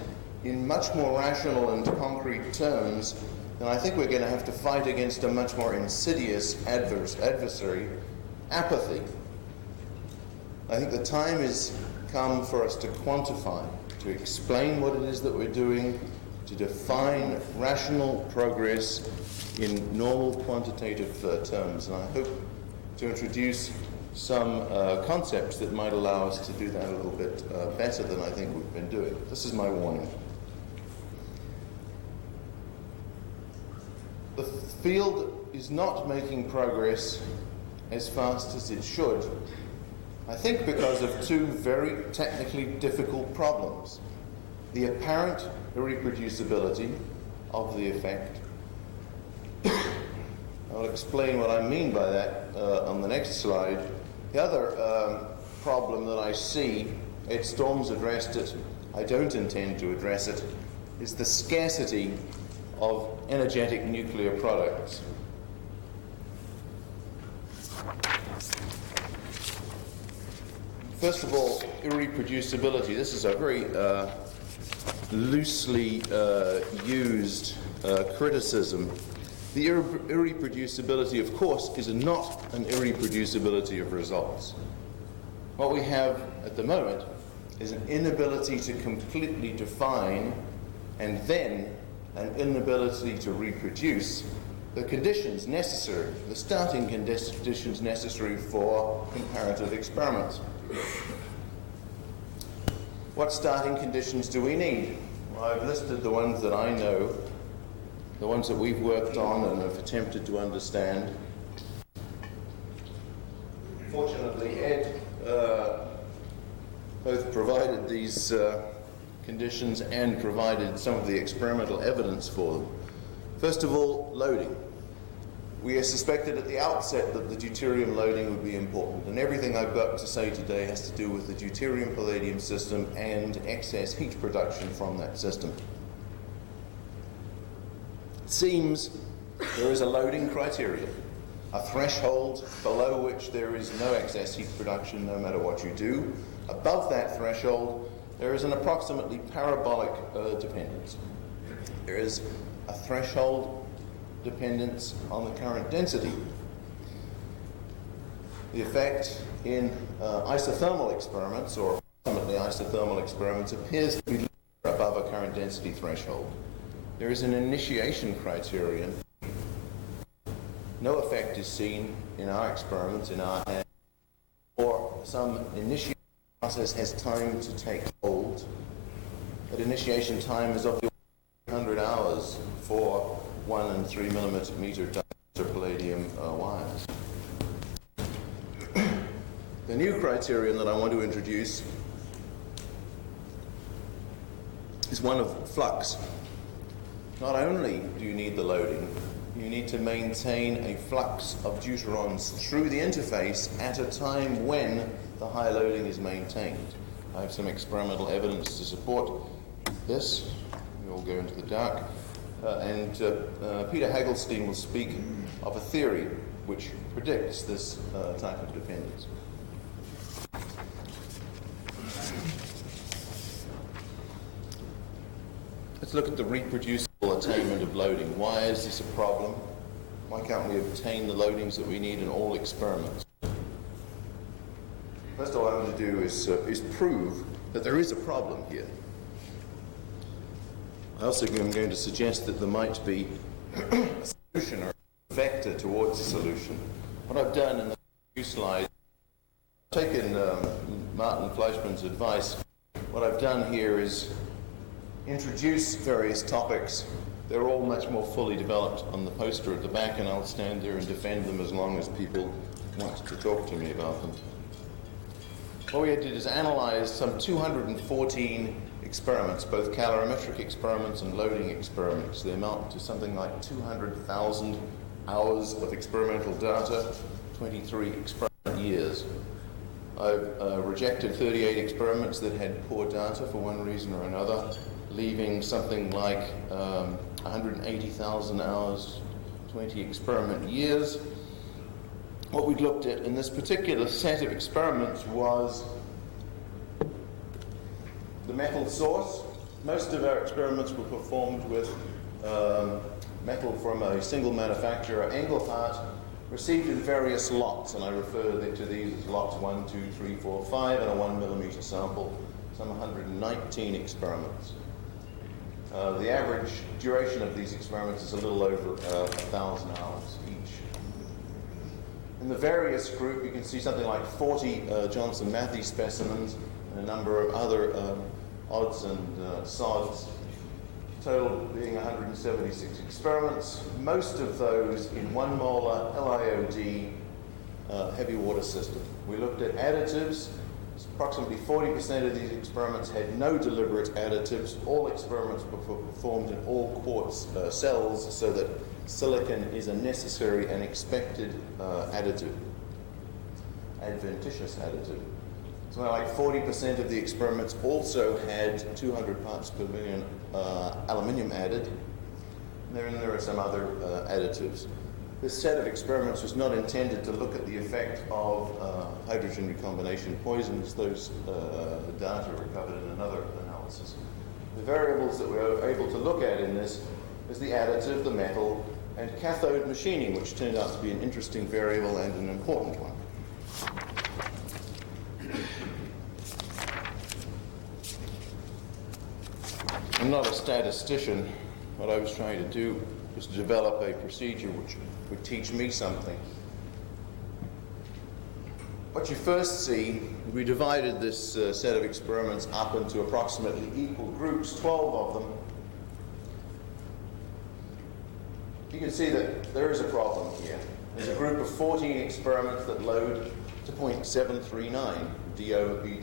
in much more rational and concrete terms, then I think we're going to have to fight against a much more insidious adversary, apathy. I think the time has come for us to quantify, to explain what it is that we're doing, to define rational progress in normal quantitative terms. And I hope to introduce some concepts that might allow us to do that a little bit better than I think we've been doing. This is my warning. The field is not making progress as fast as it should, I think because of two very technically difficult problems. The apparent irreproducibility of the effect. I'll explain what I mean by that on the next slide. The other problem that I see, Ed Storm's addressed it, I don't intend to address it, is the scarcity of energetic nuclear products. First of all, irreproducibility. This is a very loosely used criticism. The irreproducibility, of course, is not an irreproducibility of results. What we have at the moment is an inability to completely define and then an inability to reproduce the conditions necessary, the starting conditions necessary for comparative experiments. What starting conditions do we need? Well, I've listed the ones that I know, the ones that we've worked on and have attempted to understand. Fortunately, Ed both provided these conditions and provided some of the experimental evidence for them. First of all, loading. We suspected at the outset that the deuterium loading would be important, and everything I've got to say today has to do with the deuterium-palladium system and excess heat production from that system. It seems there is a loading criterion, a threshold below which there is no excess heat production no matter what you do. Above that threshold, there is an approximately parabolic dependence. There is a threshold dependence on the current density. The effect in isothermal experiments, or approximately isothermal experiments, appears to be above a current density threshold. There is an initiation criterion. No effect is seen in our experiments, in our hands, or some initiation process has time to take hold. That initiation time is of the 100 hours for 1 and 3 millimeter diameter palladium wires. The new criterion that I want to introduce is one of flux. Not only do you need the loading, you need to maintain a flux of deuterons through the interface at a time when the high loading is maintained. I have some experimental evidence to support this. We all go into the dark. Peter Hagelstein will speak of a theory which predicts this type of dependence. Let's look at the reproducible attainment of loading. Why is this a problem? Why can't we obtain the loadings that we need in all experiments? First of all, I'm going to do is prove that there is a problem here. I also am going to suggest that there might be a solution or a vector towards a solution. What I've done in the few slides, I've taken Martin Fleischmann's advice. What I've done here is introduce various topics. They're all much more fully developed on the poster at the back, and I'll stand there and defend them as long as people want to talk to me about them. What we did is analyze some 214 experiments, both calorimetric experiments and loading experiments. They amount to something like 200,000 hours of experimental data, 23 experiment years. I've rejected 38 experiments that had poor data for one reason or another, leaving something like 180,000 hours, 20 experiment years. What we looked at in this particular set of experiments was the metal source. Most of our experiments were performed with metal from a single manufacturer, Engelhardt, received in various lots, and I refer to these as lots 1, 2, 3, 4, 5, and a 1 millimeter sample, some 119 experiments. The average duration of these experiments is a little over 1,000 hours each. In the various group, you can see something like 40 Johnson-Matthey specimens and a number of other odds and sods, total being 176 experiments, most of those in 1 molar LIOD heavy water system. We looked at additives. Approximately 40% of these experiments had no deliberate additives. All experiments were performed in all quartz cells, so that silicon is a necessary and expected additive, adventitious additive. Something like 40% of the experiments also had 200 parts per million aluminium added. And there are some other additives. This set of experiments was not intended to look at the effect of hydrogen recombination poisons. Those data are covered in another analysis. The variables that we were able to look at in this is the additive, the metal, and cathode machining, which turned out to be an interesting variable and an important one. I'm not a statistician. What I was trying to do was to develop a procedure which would teach me something. What you first see, we divided this set of experiments up into approximately equal groups, 12 of them. You can see that there is a problem here. There's a group of 14 experiments that load to 0.739 DO/BD.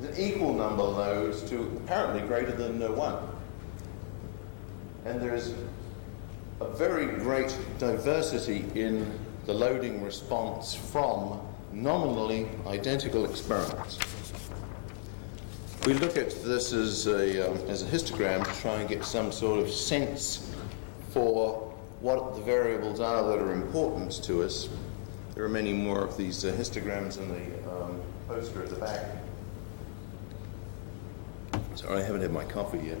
There's an equal number loads to apparently greater than 1. And there's a very great diversity in the loading response from nominally identical experiments. We look at this as a histogram to try and get some sort of sense for what the variables are that are important to us. There are many more of these histograms in the poster at the back. Sorry, I haven't had my coffee yet.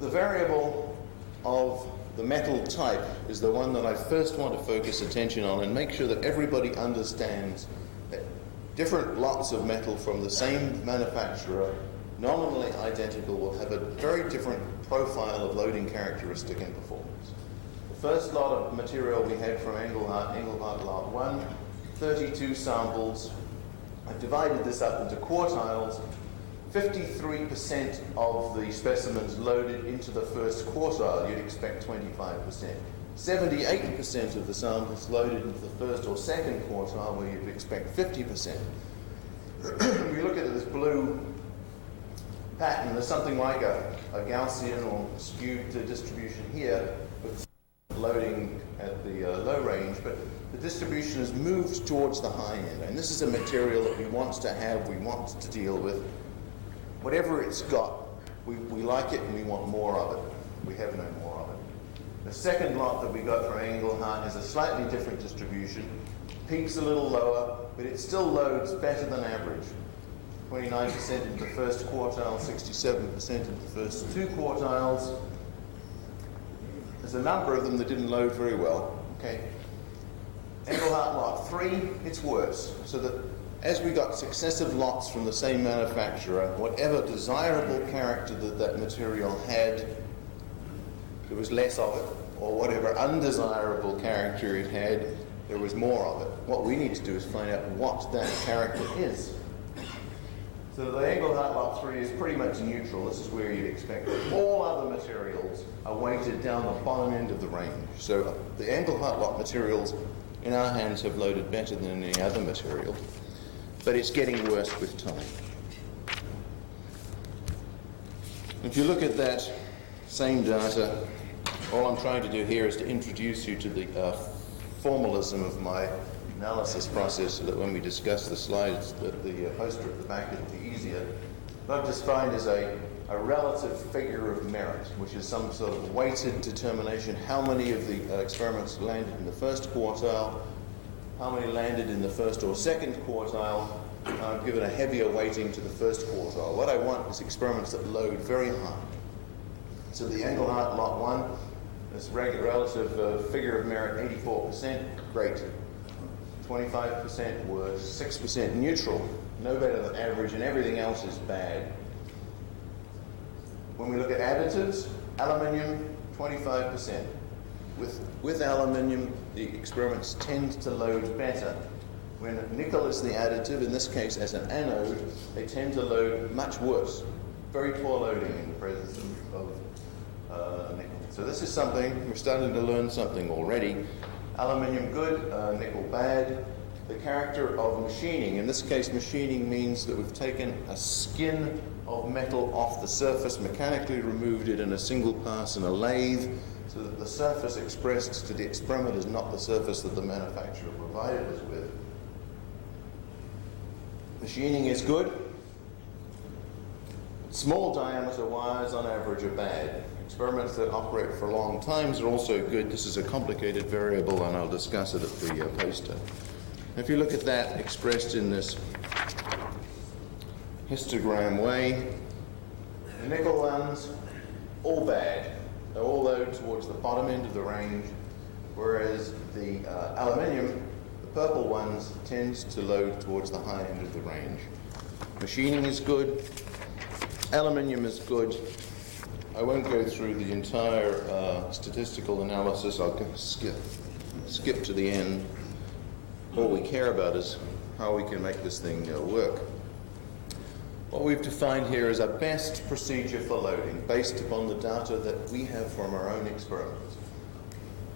The variable of the metal type is the one that I first want to focus attention on and make sure that everybody understands that different lots of metal from the same manufacturer, nominally identical, will have a very different profile of loading characteristic and performance. The first lot of material we had from Engelhardt Lot 1, 32 samples. I've divided this up into quartiles. 53% of the specimens loaded into the first quartile, you'd expect 25%. 78% of the samples loaded into the first or second quartile, where you'd expect 50%. We look at this blue pattern, there's something like a Gaussian or skewed distribution here, with loading at the low range, but the distribution has moved towards the high end, and this is a material that we want to have, we want to deal with. Whatever it's got, we like it and we want more of it. We have no more of it. The second lot that we got from Engelhardt has a slightly different distribution. Peaks a little lower, but it still loads better than average. 29% into the first quartile, 67% into the first 2 quartiles. There's a number of them that didn't load very well. Okay. Engelhardt Lot 3, it's worse. So that as we got successive lots from the same manufacturer, whatever desirable character that material had, there was less of it, or whatever undesirable character it had, there was more of it. What we need to do is find out what that character is. So the Engelhardt Lot 3 is pretty much neutral. This is where you'd expect it. All other materials are weighted down the bottom end of the range. So the Engelhardt Lot materials in our hands have loaded better than any other material, but it's getting worse with time. If you look at that same data, all I'm trying to do here is to introduce you to the formalism of my analysis process, so that when we discuss the slides, that the poster at the back will be easier. What I've just defined is a relative figure of merit, which is some sort of weighted determination. How many of the experiments landed in the first quartile? How many landed in the first or second quartile? I've given a heavier weighting to the first quartile. What I want is experiments that load very high. So the Engelhardt Lot 1 This relative figure of merit, 84%, great. 25% was 6% neutral, no better than average, and everything else is bad. When we look at additives, aluminium, 25%. With aluminium, the experiments tend to load better. When nickel is the additive, in this case as an anode, they tend to load much worse. Very poor loading in the presence of nickel. So this is something, we're starting to learn something already. Aluminium good, nickel bad. The character of machining, in this case machining means that we've taken a skin of metal off the surface, mechanically removed it in a single pass in a lathe, so that the surface expressed to the experiment is not the surface that the manufacturer provided us with. Machining is good. Small diameter wires on average are bad. Experiments that operate for long times are also good. This is a complicated variable and I'll discuss it at the poster. If you look at that expressed in this histogram way, the nickel ones, all bad. They all load towards the bottom end of the range, whereas the aluminium, the purple ones, tends to load towards the high end of the range. Machining is good. Aluminium is good. I won't go through the entire statistical analysis. I'll skip to the end. All we care about is how we can make this thing work. What we've defined here is a best procedure for loading based upon the data that we have from our own experiments.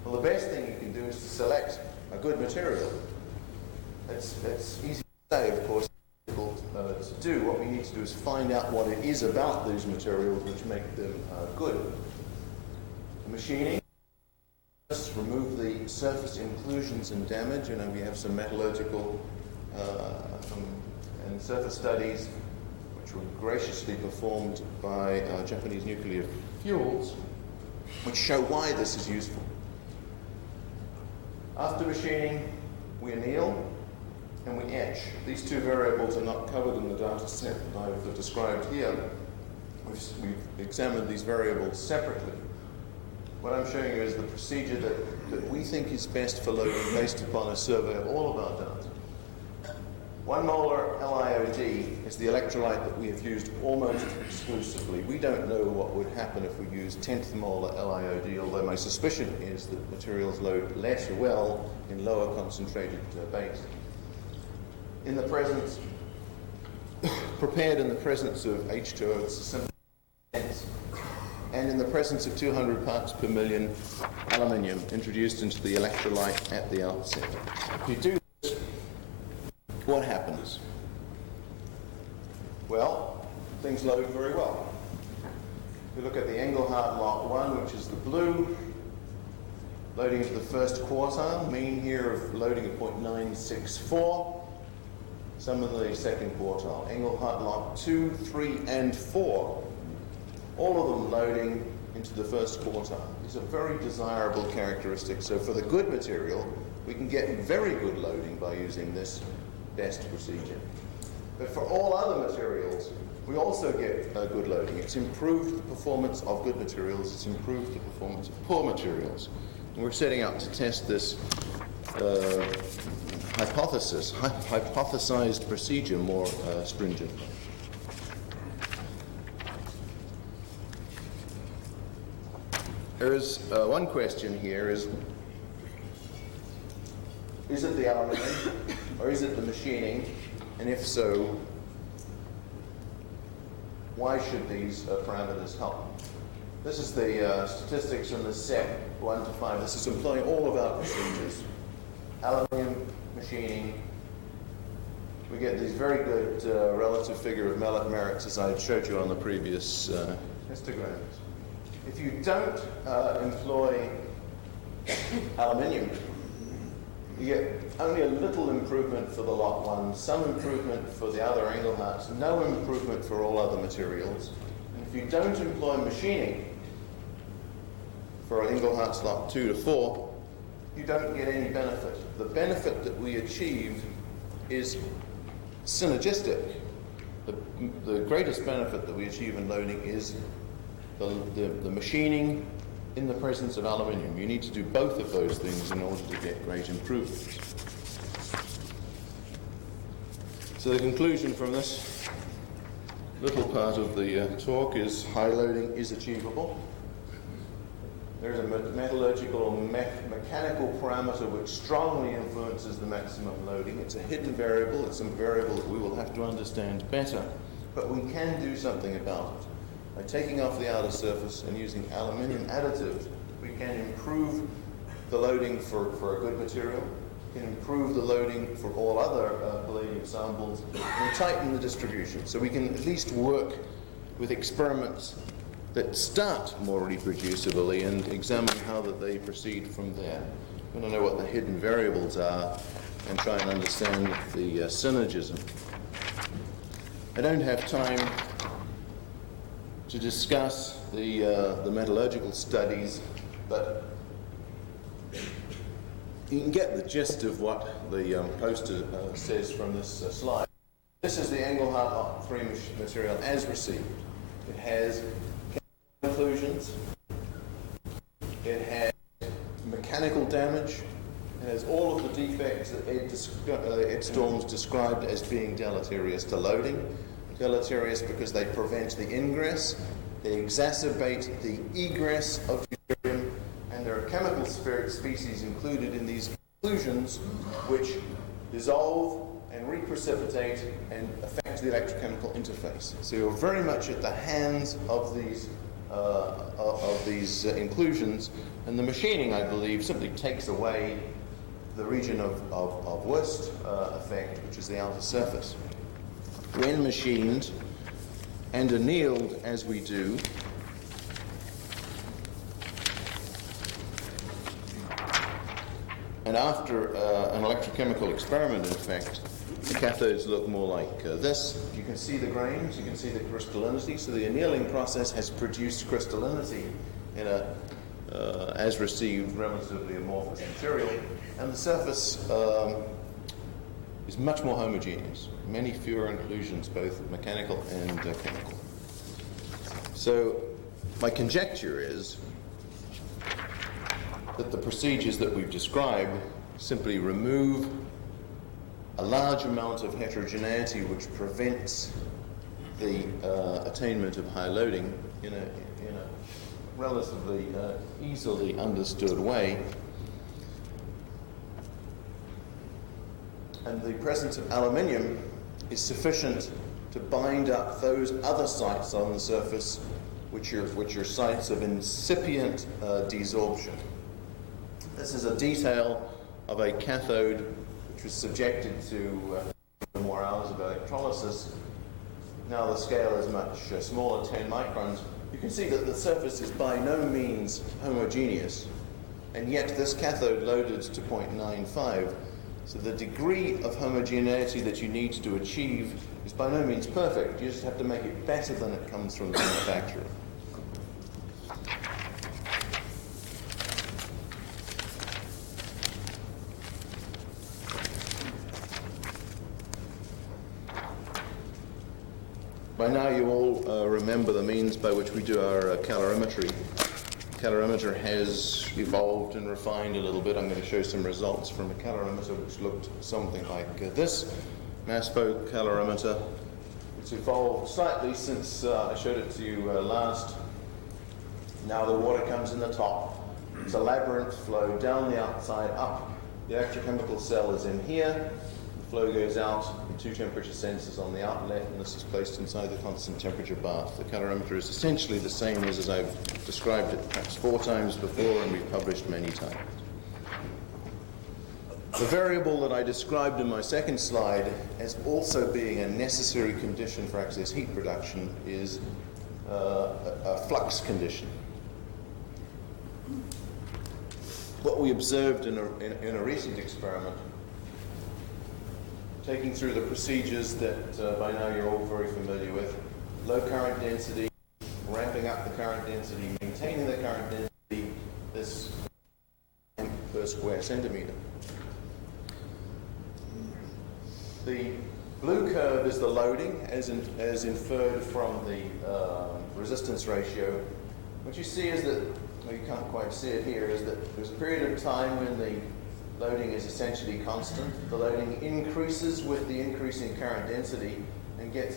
Well, the best thing you can do is to select a good material. It's easy to say, of course, difficult to do. What we need to do is find out what it is about these materials which make them good. The machining, remove the surface inclusions and damage. You know, we have some metallurgical and surface studies which were graciously performed by Japanese nuclear fuels, which show why this is useful. After machining, we anneal and we etch. These two variables are not covered in the data set that I've described here. We've examined these variables separately. What I'm showing you is the procedure that we think is best for loading based upon a survey of all of our data. 1 molar LiOD is the electrolyte that we have used almost exclusively. We don't know what would happen if we used 10th molar LiOD, although my suspicion is that materials load less well in lower concentrated base. In the presence, prepared in the presence of H2O, it's a simple sense, and in the presence of 200 parts per million aluminium introduced into the electrolyte at the outset. If you do this, what happens? Well, things load very well. If you look at the Engelhardt Lot 1, which is the blue, loading into the first quartile, mean here of loading of 0.964. Some in the second quartile. Engelhardt Lot 2, 3, and 4. All of them loading into the first quartile. These are very desirable characteristics. So for the good material, we can get very good loading by using this best procedure. But for all other materials, we also get good loading. It's improved the performance of good materials. It's improved the performance of poor materials. And we're setting out to test this hypothesized procedure more stringently. There is one question here is it the aluminium or is it the machining? And if so, why should these parameters help? This is the statistics from the set 1 to 5. This is employing all of our procedures. Aluminium, machining. We get these very good relative figure of merits as I showed you on the previous histograms. If you don't employ aluminium, you get only a little improvement for the lot 1, some improvement for the other Engelhardts, no improvement for all other materials. And if you don't employ machining for Engelhardt's lot 2 to 4, you don't get any benefit. The benefit that we achieve is synergistic. The greatest benefit that we achieve in loading is the machining in the presence of aluminium. You need to do both of those things in order to get great improvements. So the conclusion from this little part of the talk is high loading is achievable. There's a metallurgical or mechanical parameter which strongly influences the maximum loading. It's a hidden variable. It's a variable that we will have to understand better. But we can do something about it. By taking off the outer surface and using aluminium additives, we can improve the loading for a good material, we can improve the loading for all other palladium samples, and tighten the distribution. So we can at least work with experiments that start more reproducibly and examine how that they proceed from there. We want to know what the hidden variables are and try and understand the synergism. I don't have time to discuss the metallurgical studies, but you can get the gist of what the poster says from this slide. This is the Engelhardt 3 material as received. It has inclusions, it has mechanical damage, it has all of the defects that Ed Storms described as being deleterious to loading. Deleterious because they prevent the ingress, they exacerbate the egress of deuterium, and there are chemical species included in these inclusions which dissolve and reprecipitate and affect the electrochemical interface. So you're very much at the hands of these inclusions, and the machining, I believe, simply takes away the region of worst effect, which is the outer surface. When machined and annealed as we do, and after an electrochemical experiment, in fact, the cathodes look more like this. You can see the grains, you can see the crystallinity, so the annealing process has produced crystallinity in a as received relatively amorphous material, and the surface is much more homogeneous. Many fewer inclusions, both mechanical and chemical. So my conjecture is that the procedures that we've described simply remove a large amount of heterogeneity which prevents the attainment of high loading in a relatively easily understood way. And the presence of aluminium is sufficient to bind up those other sites on the surface which are sites of incipient desorption. This is a detail of a cathode which was subjected to more hours of electrolysis. Now the scale is much smaller, 10 microns. You can see that the surface is by no means homogeneous, and yet this cathode loaded to 0.95. So the degree of homogeneity that you need to achieve is by no means perfect. You just have to make it better than it comes from the manufacturer. By now you all remember the means by which we do our calorimetry. Calorimeter has evolved and refined a little bit. I'm going to show some results from a calorimeter which looked something like this. Mass flow calorimeter. It's evolved slightly since I showed it to you last. Now the water comes in the top. It's a labyrinth flow down the outside, up. The electrochemical cell is in here. The flow goes out with 2 temperature sensors on the outlet, and this is placed inside the constant temperature bath. The calorimeter is essentially the same as I've described it, perhaps 4 times before, and we've published many times. The variable that I described in my second slide as also being a necessary condition for excess heat production is a flux condition. What we observed in a recent experiment, taking through the procedures that by now you're all very familiar with, low current density, ramping up the current density, maintaining the current density, this amp per square centimeter. The blue curve is the loading as inferred from the resistance ratio. What you see is that well, you can't quite see it here, is that there's a period of time when the loading is essentially constant. The loading increases with the increasing current density and gets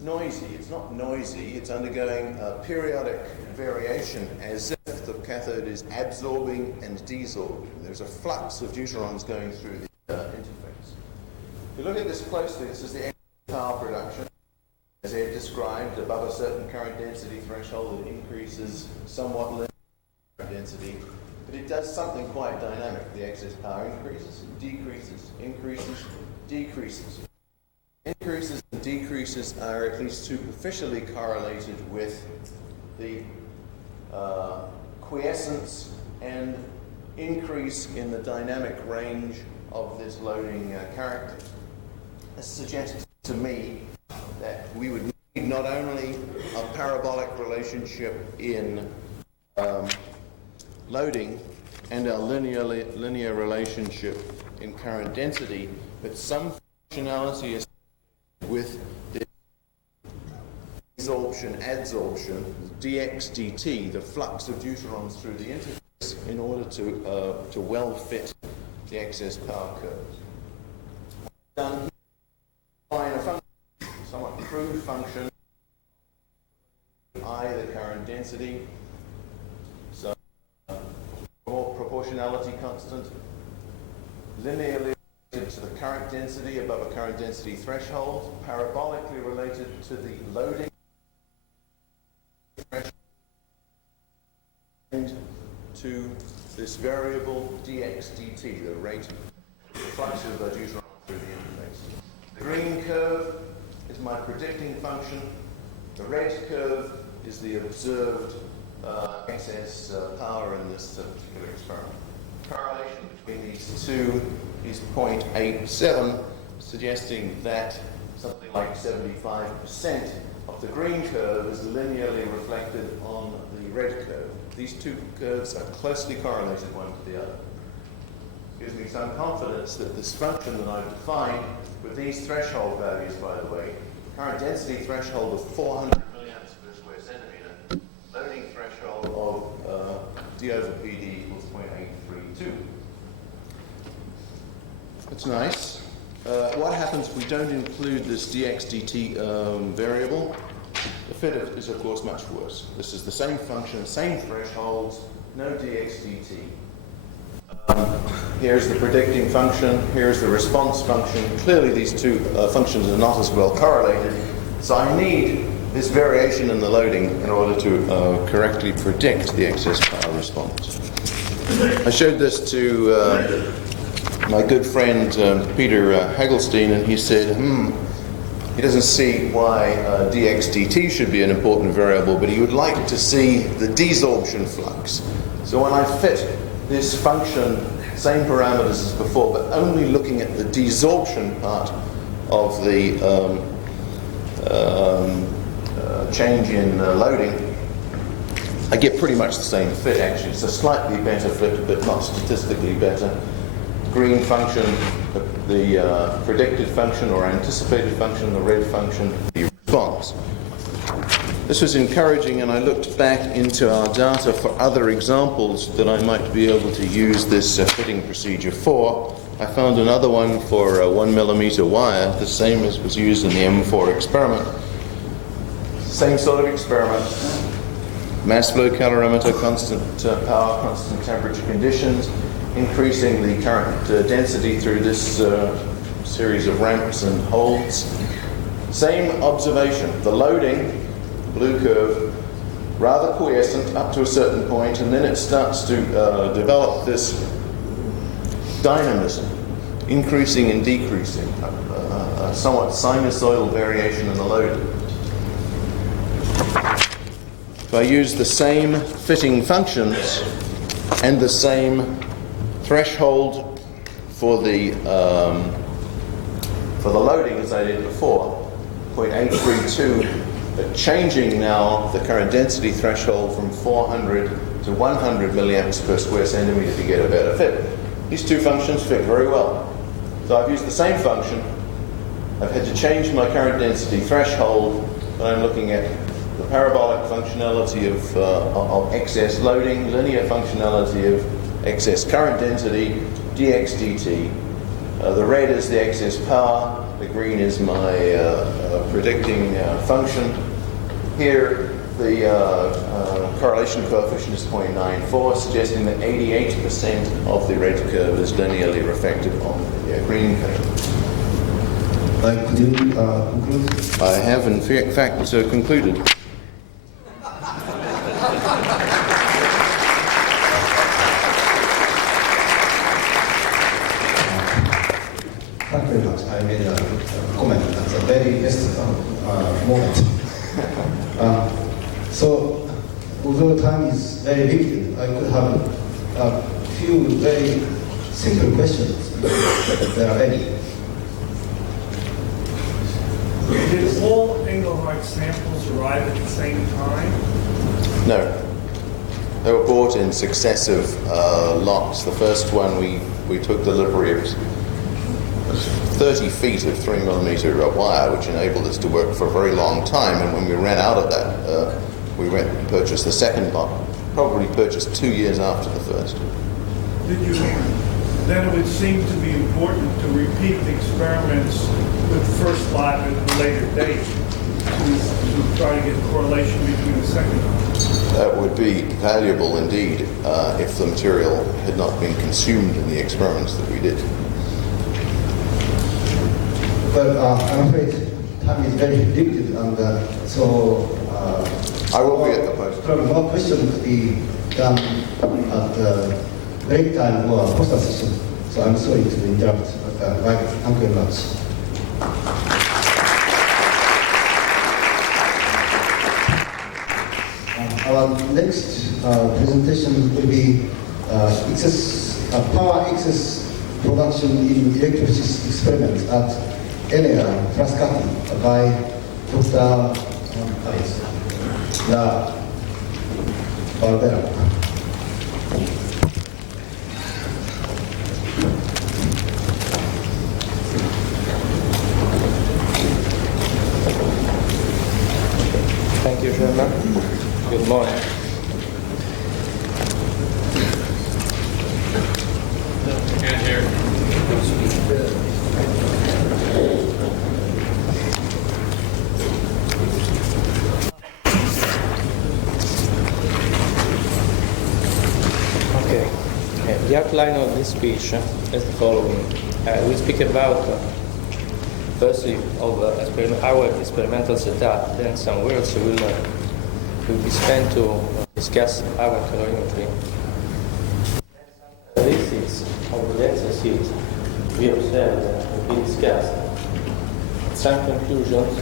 noisy. It's not noisy, it's undergoing a periodic variation as if the cathode is absorbing and desorbing. There's a flux of deuterons going through the interface. If you look at this closely, this is the power production. As Ed described, above a certain current density threshold, it increases somewhat linear current density, but it does something quite dynamic. The excess power increases, decreases, increases, decreases. Increases and decreases are at least superficially correlated with the quiescence and increase in the dynamic range of this loading character. This suggests to me that we would need not only a parabolic relationship in loading and a linear relationship in current density, but some functionality is with the desorption, adsorption, dx dt, the flux of deuterons through the interface, in order to well fit the excess power curves. Done here, a function, somewhat crude function, I, the current density, so proportionality constant, linearly to the current density above a current density threshold, parabolically related to the loading threshold, and to this variable dx dt, the rate of flux of the deuteron through the interface. The green curve is my predicting function. The red curve is the observed excess power in this particular experiment. Correlation between these two is 0.87, suggesting that something like 75% of the green curve is linearly reflected on the red curve. These two curves are closely correlated one to the other. Gives me some confidence that this function that I've defined with these threshold values, by the way, current density threshold of 400 milliamps per square centimeter, loading threshold of d over pd equals 0.832. That's nice. What happens if we don't include this dx dt variable? The fit is, of course, much worse. This is the same function, same thresholds, no dx dt. Here's the predicting function, here's the response function. Clearly these two functions are not as well correlated, so I need this variation in the loading in order to correctly predict the excess power response. I showed this to my good friend Peter Hagelstein, and he said, he doesn't see why dx dt should be an important variable, but he would like to see the desorption flux. So when I fit this function, same parameters as before, but only looking at the desorption part of the change in loading, I get pretty much the same fit actually. It's a slightly better fit, but not statistically better. Green function, the predicted function or anticipated function, the red function, the response. This was encouraging, and I looked back into our data for other examples that I might be able to use this fitting procedure for. I found another one for a 1 millimeter wire, the same as was used in the M4 experiment. Same sort of experiment. Mass flow calorimeter, constant power, constant temperature conditions, increasing the current density through this series of ramps and holds. Same observation. The loading, blue curve, rather quiescent up to a certain point, and then it starts to develop this dynamism, increasing and decreasing, a somewhat sinusoidal variation in the loading. If I use the same fitting functions and the same threshold for the loading as I did before, 0.832, but changing now the current density threshold from 400 to 100 milliamps per square centimeter to get a better fit. These two functions fit very well. So I've used the same function. I've had to change my current density threshold, but I'm looking at the parabolic functionality of excess loading, linear functionality of excess current density, dx dt. The red is the excess power, the green is my predicting function. Here, the correlation coefficient is 0.94, suggesting that 88% of the red curve is linearly reflected on the green curve. Could you conclude? I have, in fact, concluded. Thank you very much. I made a comment at the very best moment. So, although time is very limited, I could have a few very simple questions, if there are any. Did all Engelhard samples arrive at the same time? No. They were bought in successive lots. The first one we took delivery of 30 feet of 3mm wire, which enabled us to work for a very long time. And when we ran out of that, we went and purchased the second lot, probably purchased 2 years after the first. Then it would seem to be important to repeat the experiments with the first lot at a later date to try to get a correlation between the second lot. That would be valuable indeed if the material had not been consumed in the experiments that we did. Well, I'm afraid time is very limited, and so I will be at the post. Probably more questions could be done at the break time or poster session. So I'm sorry to interrupt, but thank you very much. Our next presentation will be power excess production in electrolysis experiments at NER Frascati by Dr. La Barbera. Thank you, Chairman. Good morning. Okay. The outline of this speech is the following. We speak about firstly of our experimental setup, then some words will be spent to discuss our calorimetry. Characteristics of the denser heat we observed and we discussed. Some conclusions.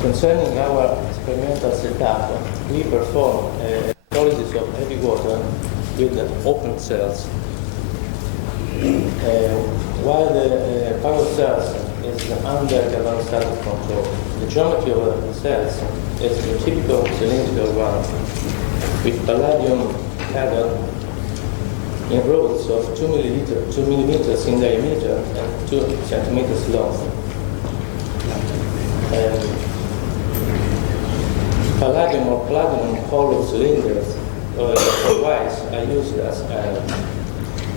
Concerning our experimental setup, we perform electrolysis of heavy water with open cells. While the power cells is under galvanostatic control, the geometry of the cells is the typical cylindrical one, with palladium cathode in rods of 2 millimeters in diameter and 2 centimeters long. Palladium or platinum hollow cylinders or wires are used as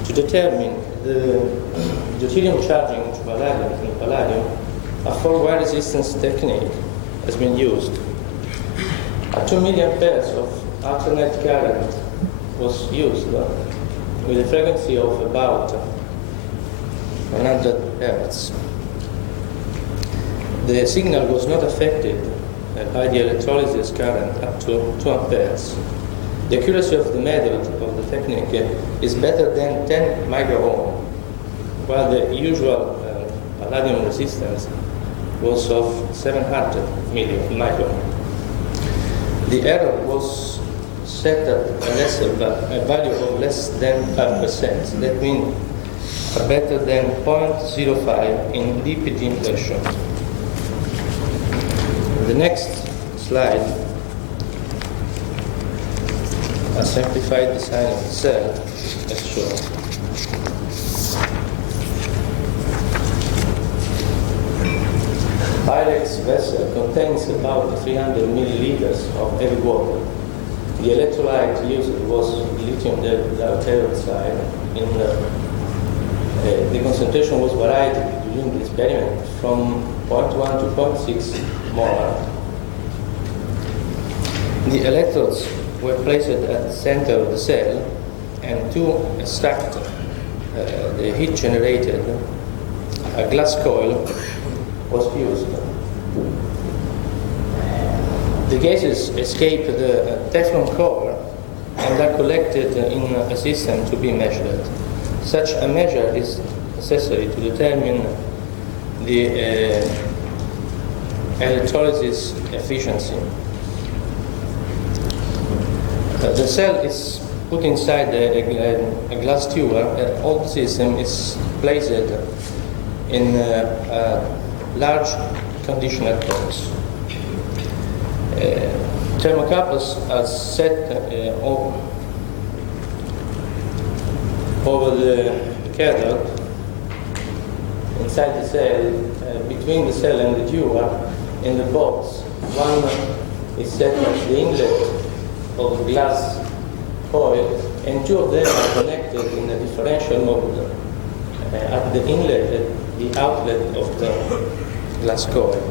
to determine the deuterium charging to palladium. A 4-wire resistance technique has been used. A 2 milliamperes of alternate current was used with a frequency of about 100 Hz. The signal was not affected by the electrolysis current up to 2 amperes. The accuracy of the method of the technique is better than 10 microohm, while the usual palladium resistance was of 700 microohm. The error was set at a value of less than 5%. That means better than 0.05 in DPG ratio. The next slide a simplified design of the cell as shown. Pyrex vessel contains about 300 milliliters of heavy water. The electrolyte used was lithium dioxide. The concentration was varied during the experiment from 0.1 to 0.6 molar. The electrodes were placed at the center of the cell, and to extract the heat generated, a glass coil was used. The gases escape the Teflon cover and are collected in a system to be measured. Such a measure is necessary to determine the electrolysis efficiency. The cell is put inside a glass tube, and all the system is placed in a large conditioner box. Thermocouples are set over the cathode inside the cell, between the cell and the tube in the box. One is set at the inlet of the glass coil, and two of them are connected in a differential mode at the inlet and the outlet of the glass coil.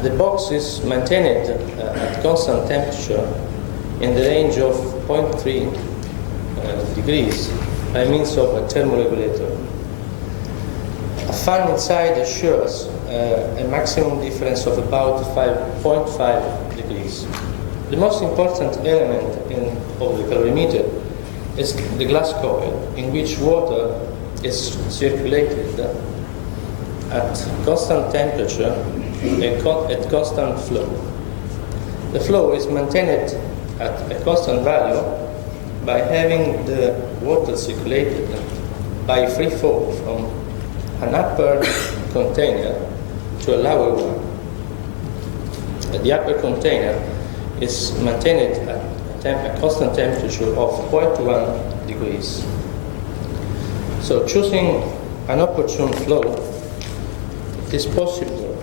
The box is maintained at constant temperature in the range of 0.3 degrees by means of a thermoregulator. A fan inside assures a maximum difference of about 5.5 degrees. The most important element of the calorimeter is the glass coil, in which water is circulated at constant temperature and at constant flow. The flow is maintained at a constant value by having the water circulated by free fall from an upper container to a lower one. The upper container is maintained at a constant temperature of 0.1 degrees. So choosing an opportune flow, it is possible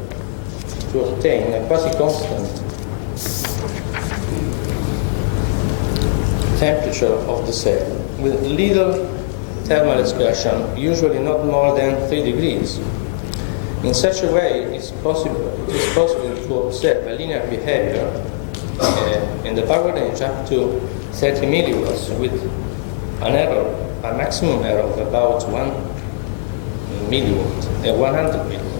to obtain a quasi-constant temperature of the cell with little thermal excursion, usually not more than 3 degrees. In such a way, it is possible to observe a linear behavior in the power range up to 30 milliwatts with a maximum error of about 1 milliwatt, 100 milliwatt.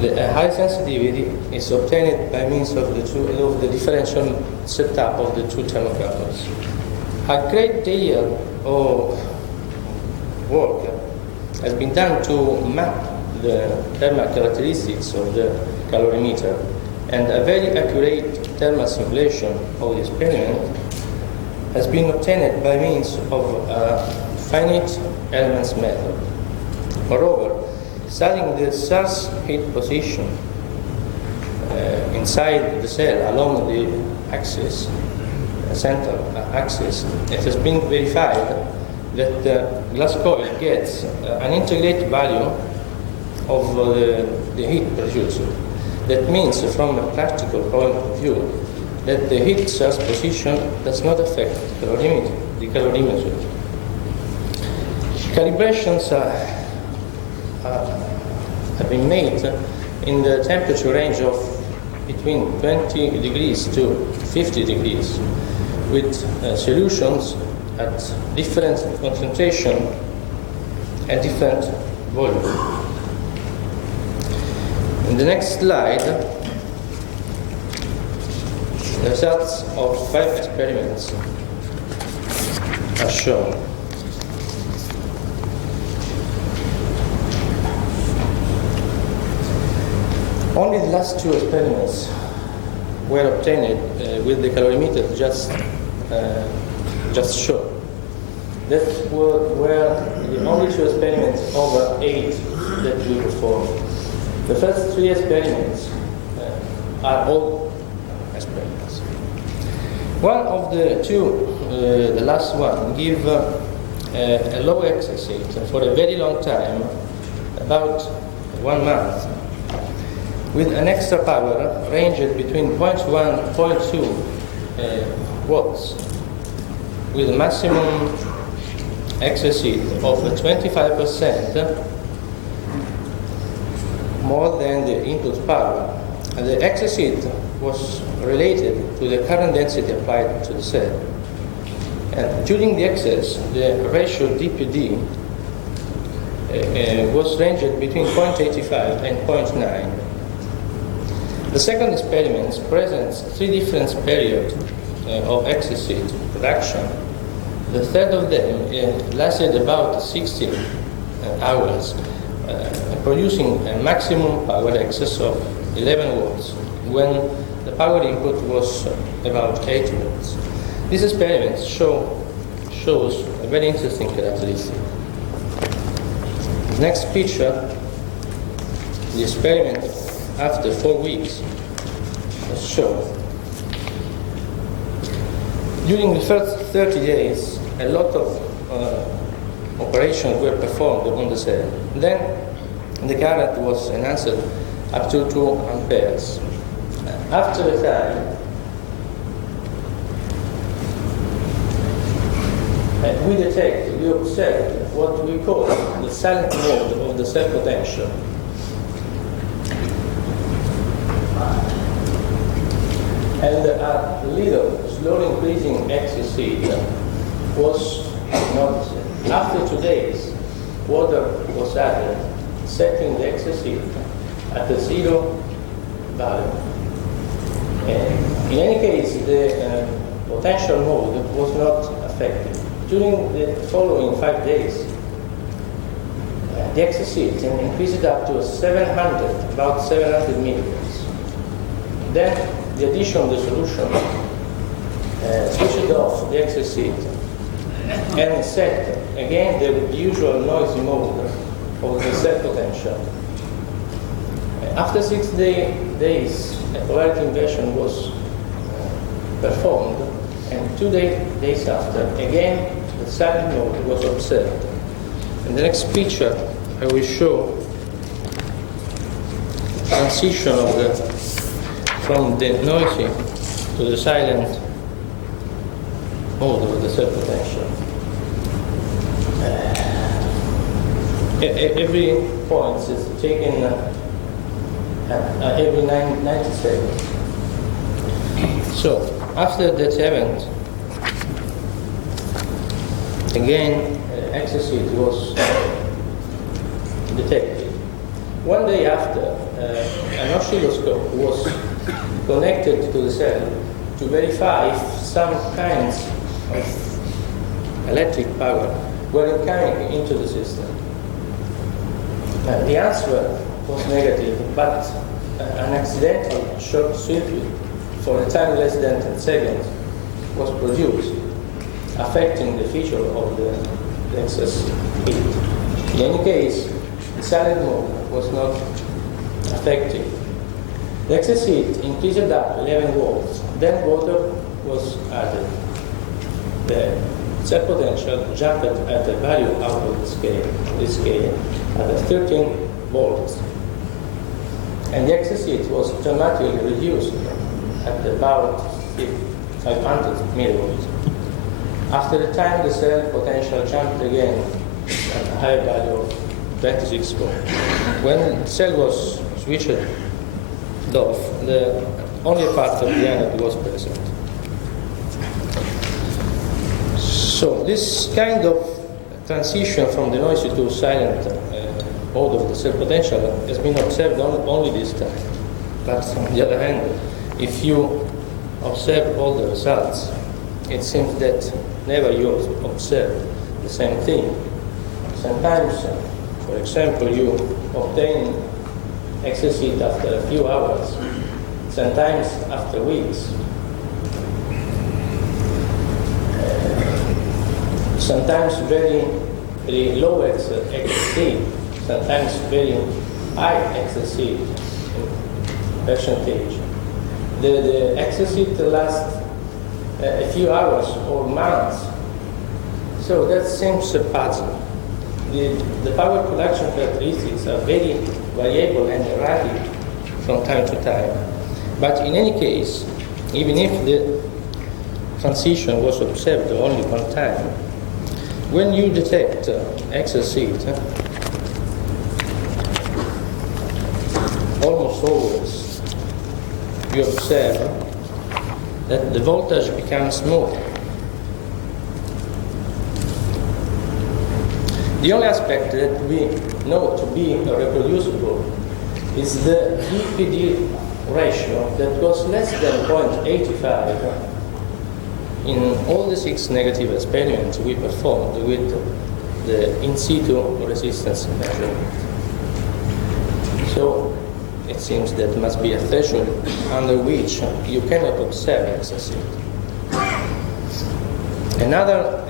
The high sensitivity is obtained by means of the differential setup of the two thermocouples. A great deal of work has been done to map the thermal characteristics of the calorimeter, and a very accurate thermal simulation of the experiment has been obtained by means of a finite elements method. Moreover, studying the source heat position inside the cell along the axis, central axis, it has been verified that the glass coil gets an integrated value of the heat produced. That means, from a practical point of view, that the heat source position does not affect the calorimeter. Calibrations have been made in the temperature range of between 20 degrees to 50 degrees with solutions at different concentration and different volume. In the next slide, the results of 5 experiments are shown. Only the last 2 experiments were obtained with the calorimeter just shown. That were the only 2 experiments over 8 that we performed. The first 3 experiments are all experiments. One of the two, the last one, give a low excess heat for a very long time, about 1 month, with an extra power ranged between 0.1 and 0.2 watts, with a maximum excess heat of 25% more than the input power. And the excess heat was related to the current density applied to the cell. And during the excess, the ratio dPd was ranged between 0.85 and 0.9. The second experiment presents 3 different periods of excess heat production. The third of them lasted about 16 hours, producing a maximum power excess of 11 watts when the power input was about 8 watts. This experiment shows a very interesting characteristic. The next picture, the experiment after 4 weeks, shows. During the first 30 days, a lot of operations were performed on the cell. Then the current was enhanced up to 2 amperes. After a time, we observed what we call the silent mode of the cell potential. And a little slowly increasing excess heat was noticed. After 2 days, water was added, setting the excess heat at a 0 value. In any case, the potential mode was not affected. During the following 5 days, the excess heat increased up to 700, about 700 milligrams. Then the addition of the solution switched off the excess heat and set again the usual noisy mode of the cell potential. After 6 days, a polarity inversion was performed, and 2 days after, again the silent mode was observed. In the next picture, I will show transition of from the noisy to the silent mode of the cell potential. Every point is taken every 90 seconds. So, after that event, again, excess heat was detected. 1 day after, an oscilloscope was connected to the cell to verify if some kinds of electric power were coming into the system. The answer was negative, but an accidental short circuit for a time less than 10 seconds was produced, affecting the feature of the excess heat. In any case, the silent mode was not affected. The excess heat increased up 11 volts, then water was added. The cell potential jumped at a value out of the scale, at 13 volts. And the excess heat was dramatically reduced at about 500 millivolts. After a time, the cell potential jumped again at a higher value of 26 volts. When the cell was switched off, the only part of the anode was present. So this kind of transition from the noisy to silent mode of the cell potential has been observed only this time. But on the other hand, if you observe all the results, it seems that never you observe the same thing. Sometimes, for example, you obtain excess heat after a few hours, sometimes after weeks. Sometimes very low excess heat, sometimes very high excess heat percentage. the exercise lasts a few hours or months. So that seems a puzzle. The power production characteristics are very variable and erratic from time to time. But in any case, even if the transition was observed only one time, when you detect excess heat, almost always you observe that the voltage becomes small. The only aspect that we know to be reproducible is the DPD ratio that was less than 0.85 in all the 6 negative experiments we performed with the in situ resistance measurement. So it seems that must be a threshold under which you cannot observe excess heat. Another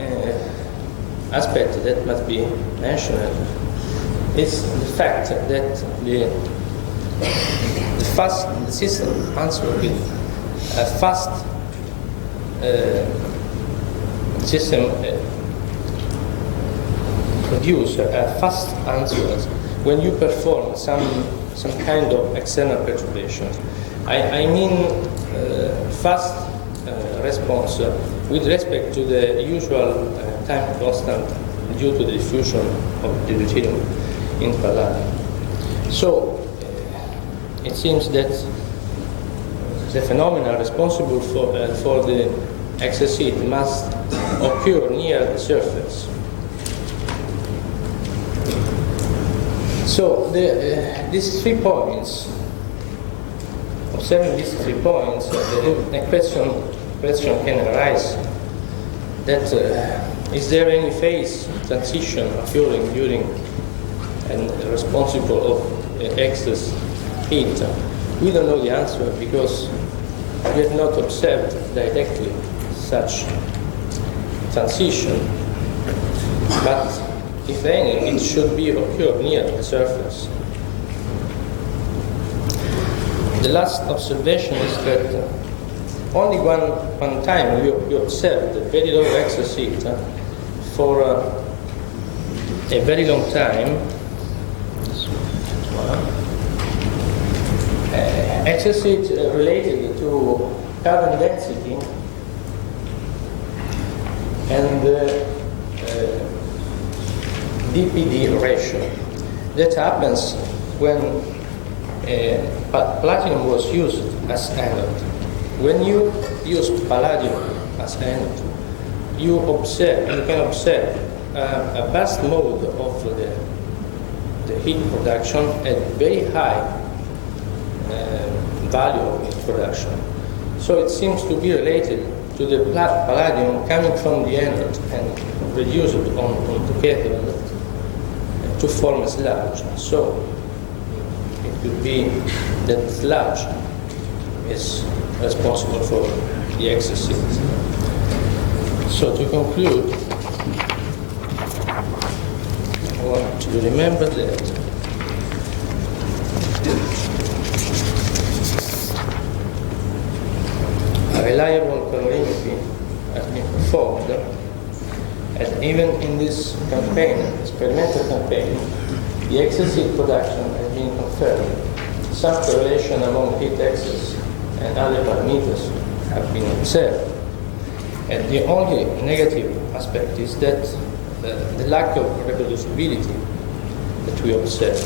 aspect that must be mentioned is the fact that the system answers with a fast system produce a fast answer when you perform some kind of external perturbations. I mean fast response with respect to the usual time constant due to the diffusion of the deuterium in palladium. So it seems that the phenomena responsible for the excess heat must occur near the surface. So these 3 points, observing these 3 points, a question can arise that is there any phase transition occurring during and responsible of excess heat? We don't know the answer because we have not observed directly such transition, but if any, it should be occur near the surface. The last observation is that only one time we observed very low excess heat for a very long time. Excess heat related to current density and the DPD ratio. That happens when platinum was used as anode. When you use palladium as anode, you can observe a vast mode of the heat production at very high value of production. So it seems to be related to the palladium coming from the anode and reduced on the cathode to form a sludge. So it could be that sludge is responsible for the excess heat. So to conclude, I want to remember that a reliable calorimetry has been performed, and even in this campaign, experimental campaign, the excess heat production has been confirmed. Some correlation among heat excess and other parameters have been observed. And the only negative aspect is that the lack of reproducibility that we observe.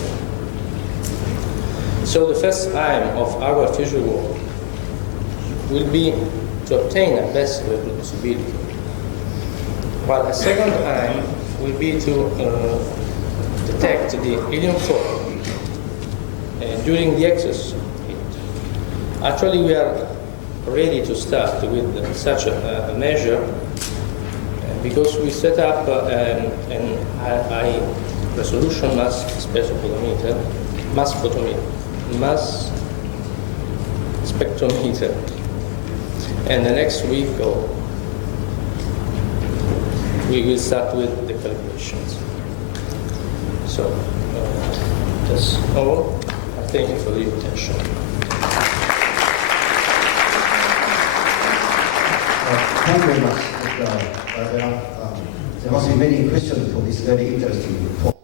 So the first aim of our future work will be to obtain a best reproducibility, while a second aim will be to detect the helium 4 during the excess heat. Actually, we are ready to start with such a measure because we set up an high resolution mass spectrometer, and the next week we will start with the calibrations. So that's all. Thank you for your attention. thank you very much. There must be many questions for this very interesting talk.